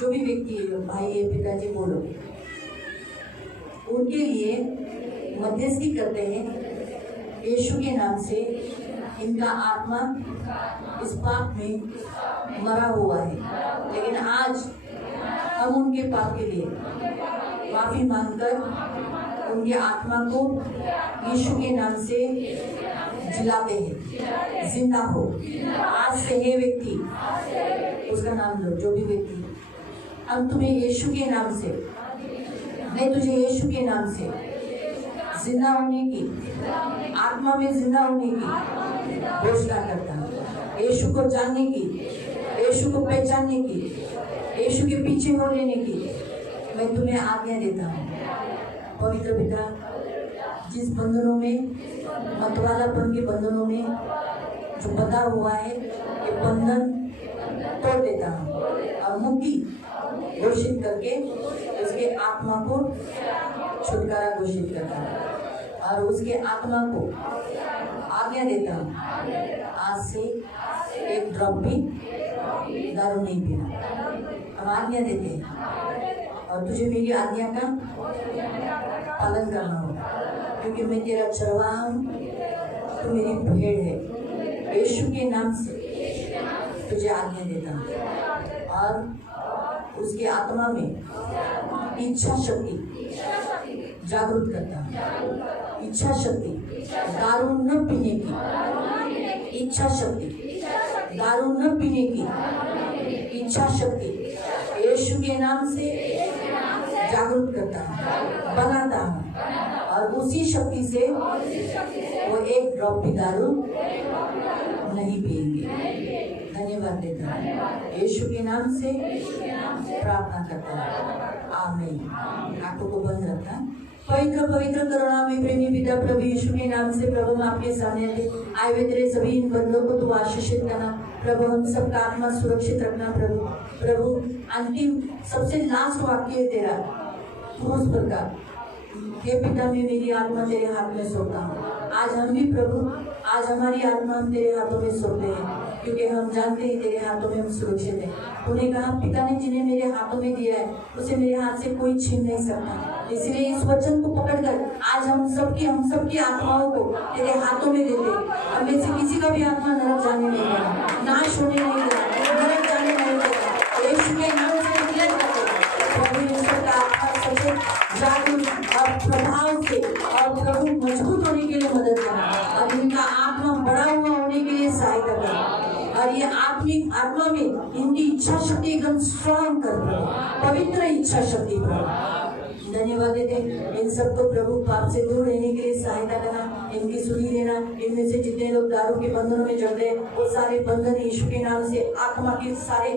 जो भी व्यक्ति है, भाई है, पिताजी बोलो, उनके लिए मध्यस्थी करते हैं यीशु के नाम से। इनका आत्मा इस पाप में मरा हुआ है, लेकिन आज हम उनके पाप के लिए माफी मांगकर उनके आत्मा को यीशु के नाम से जिलाते हैं, जिंदा हो। आज से हे व्यक्ति, उसका नाम लो, जो भी व्यक्ति, हम तुम्हें यीशु के नाम से, मैं तुझे यीशु के नाम से जिंदा होने की, आत्मा में जिंदा होने की घोषणा करता हूँ। यीशु को जानने की, यीशु को पहचानने की, यीशु के पीछे हो लेने की मैं तुम्हें आज्ञा देता हूँ। पवित्र पिता, जिस बंधनों में, मतवालापन के बंधनों में जो बंधा हुआ है, ये बंधन तोड़ देता हूँ और मुक्ति घोषित करके उसके आत्मा को छुटकारा घोषित करता हूँ और उसके आत्मा को आज्ञा देता हूँ, आज से एक ड्रॉप भी दारू नहीं पीना। हम आज्ञा देते हैं और तुझे मेरी आज्ञा का पालन करना होगा, क्योंकि मैं तेरा चरवाहा हूँ, तू मेरी भेड़ है। यीशु के नाम से तुझे आज्ञा देता हूँ और उसकी आत्मा में इच्छा शक्ति जागृत करता हूँ। इच्छा शक्ति दारू न पीने की, इच्छा शक्ति दारू न पीने की इच्छा शक्ति यीशु के नाम से जागरूक करता हूँ, बनाता हूँ और उसी शक्ति से वो एक ड्रॉप भी दारू नहीं पिएंगे। धन्यवाद देता हूँ, यीशु के नाम से प्रार्थना करता हूँ, आमीन। आंखों को बंद रखता। पवित्र पवित्र करुणा में प्रेमी पिता प्रभु यीशु के नाम से प्रभु हम आपके सामने आए हुए तेरे सभी इन बंदों को तू आशीषित करना प्रभु, हम सबका आत्मा सुरक्षित रखना प्रभु। अंतिम सबसे लास्ट वाक्य है तेरा क्रूस पर का, हे पिता मैं मेरी आत्मा तेरे हाथ में सौंपता हूँ। आज हम भी प्रभु, आज हमारी आत्मा हम तेरे हाथों में सौंपते हैं, क्योंकि हम जानते हैं तेरे हाथों में हम सुरक्षित हैं। तूने कहा पिता ने जिन्हें मेरे हाथों में दिया है उसे मेरे हाथ से कोई छीन नहीं सकता। इसलिए इस वचन को पकड़कर आज हम सबकी आत्माओं को तेरे हाथों में देते हैं। हम में से किसी का भी आत्मा नरक जाने नहीं देगा, नाश होने नहीं देगा, नरक जाने नहीं देगा। यीशु के नाम से डिक्लेयर करते प्रभु यीशु का आत्मा सबसे जागरूक और प्रभाव से और प्रभु मजबूत होने के लिए मदद करना और इनका आत्मा बड़ा हुआ होने के लिए सहायता करना और ये आत्मिक आत्मा में इनकी इच्छा शक्ति एकदम स्ट्रांग कर, पवित्र इच्छा शक्ति पर धन्यवाद देते हैं। इन सबको प्रभु पाप से दूर रहने के लिए सहायता करना, इनकी सुनी लेना। इनमें से जितने लोग दारू के बंधनों में जड़ गए वो सारे बंधन यीशु के नाम से, आत्मा के सारे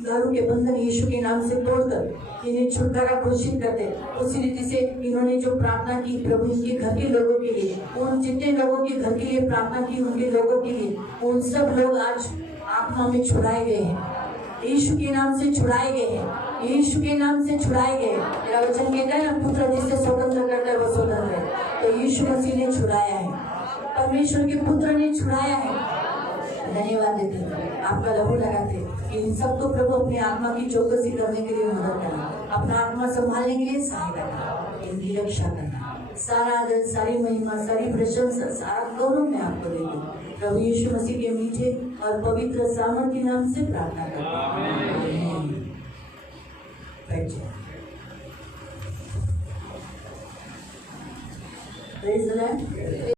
दारू के बंधन यीशु के नाम से तोड़कर इन्हें छुटकारा घोषित करते। उसी रीति से इन्होंने जो प्रार्थना की प्रभु इनके घर के लोगों के लिए, उन जितने लोगों के घर के लिए प्रार्थना की उनके लोगों के लिए, उन सब लोग आज आत्मा में छुड़ाए गए हैं, यीशु के नाम से छुड़ाए गए हैं, यीशु के नाम से छुड़ाए गए। मेरा वचन कहता है ना, पुत्र जिससे स्वतंत्र करता है वो स्वतंत्र है। तो यीशु मसीह ने छुड़ाया है, परमेश्वर के पुत्र ने छुड़ाया है। धन्यवाद देते हैं, आपका लहू लगाते। इन सबको प्रभु अपनी आत्मा की चौकसी करने के लिए मदद करना, अपना आत्मा संभालने के लिए सहायता करना, इनकी रक्षा करना। सारा आदर, सारी महिमा, सारी प्रशंसा, सारा गौरव मैं आपको देती हूँ प्रभु यीशु मसीह के मीठे और पवित्र सामर्थ्य नाम से प्रार्थना करता हूँ।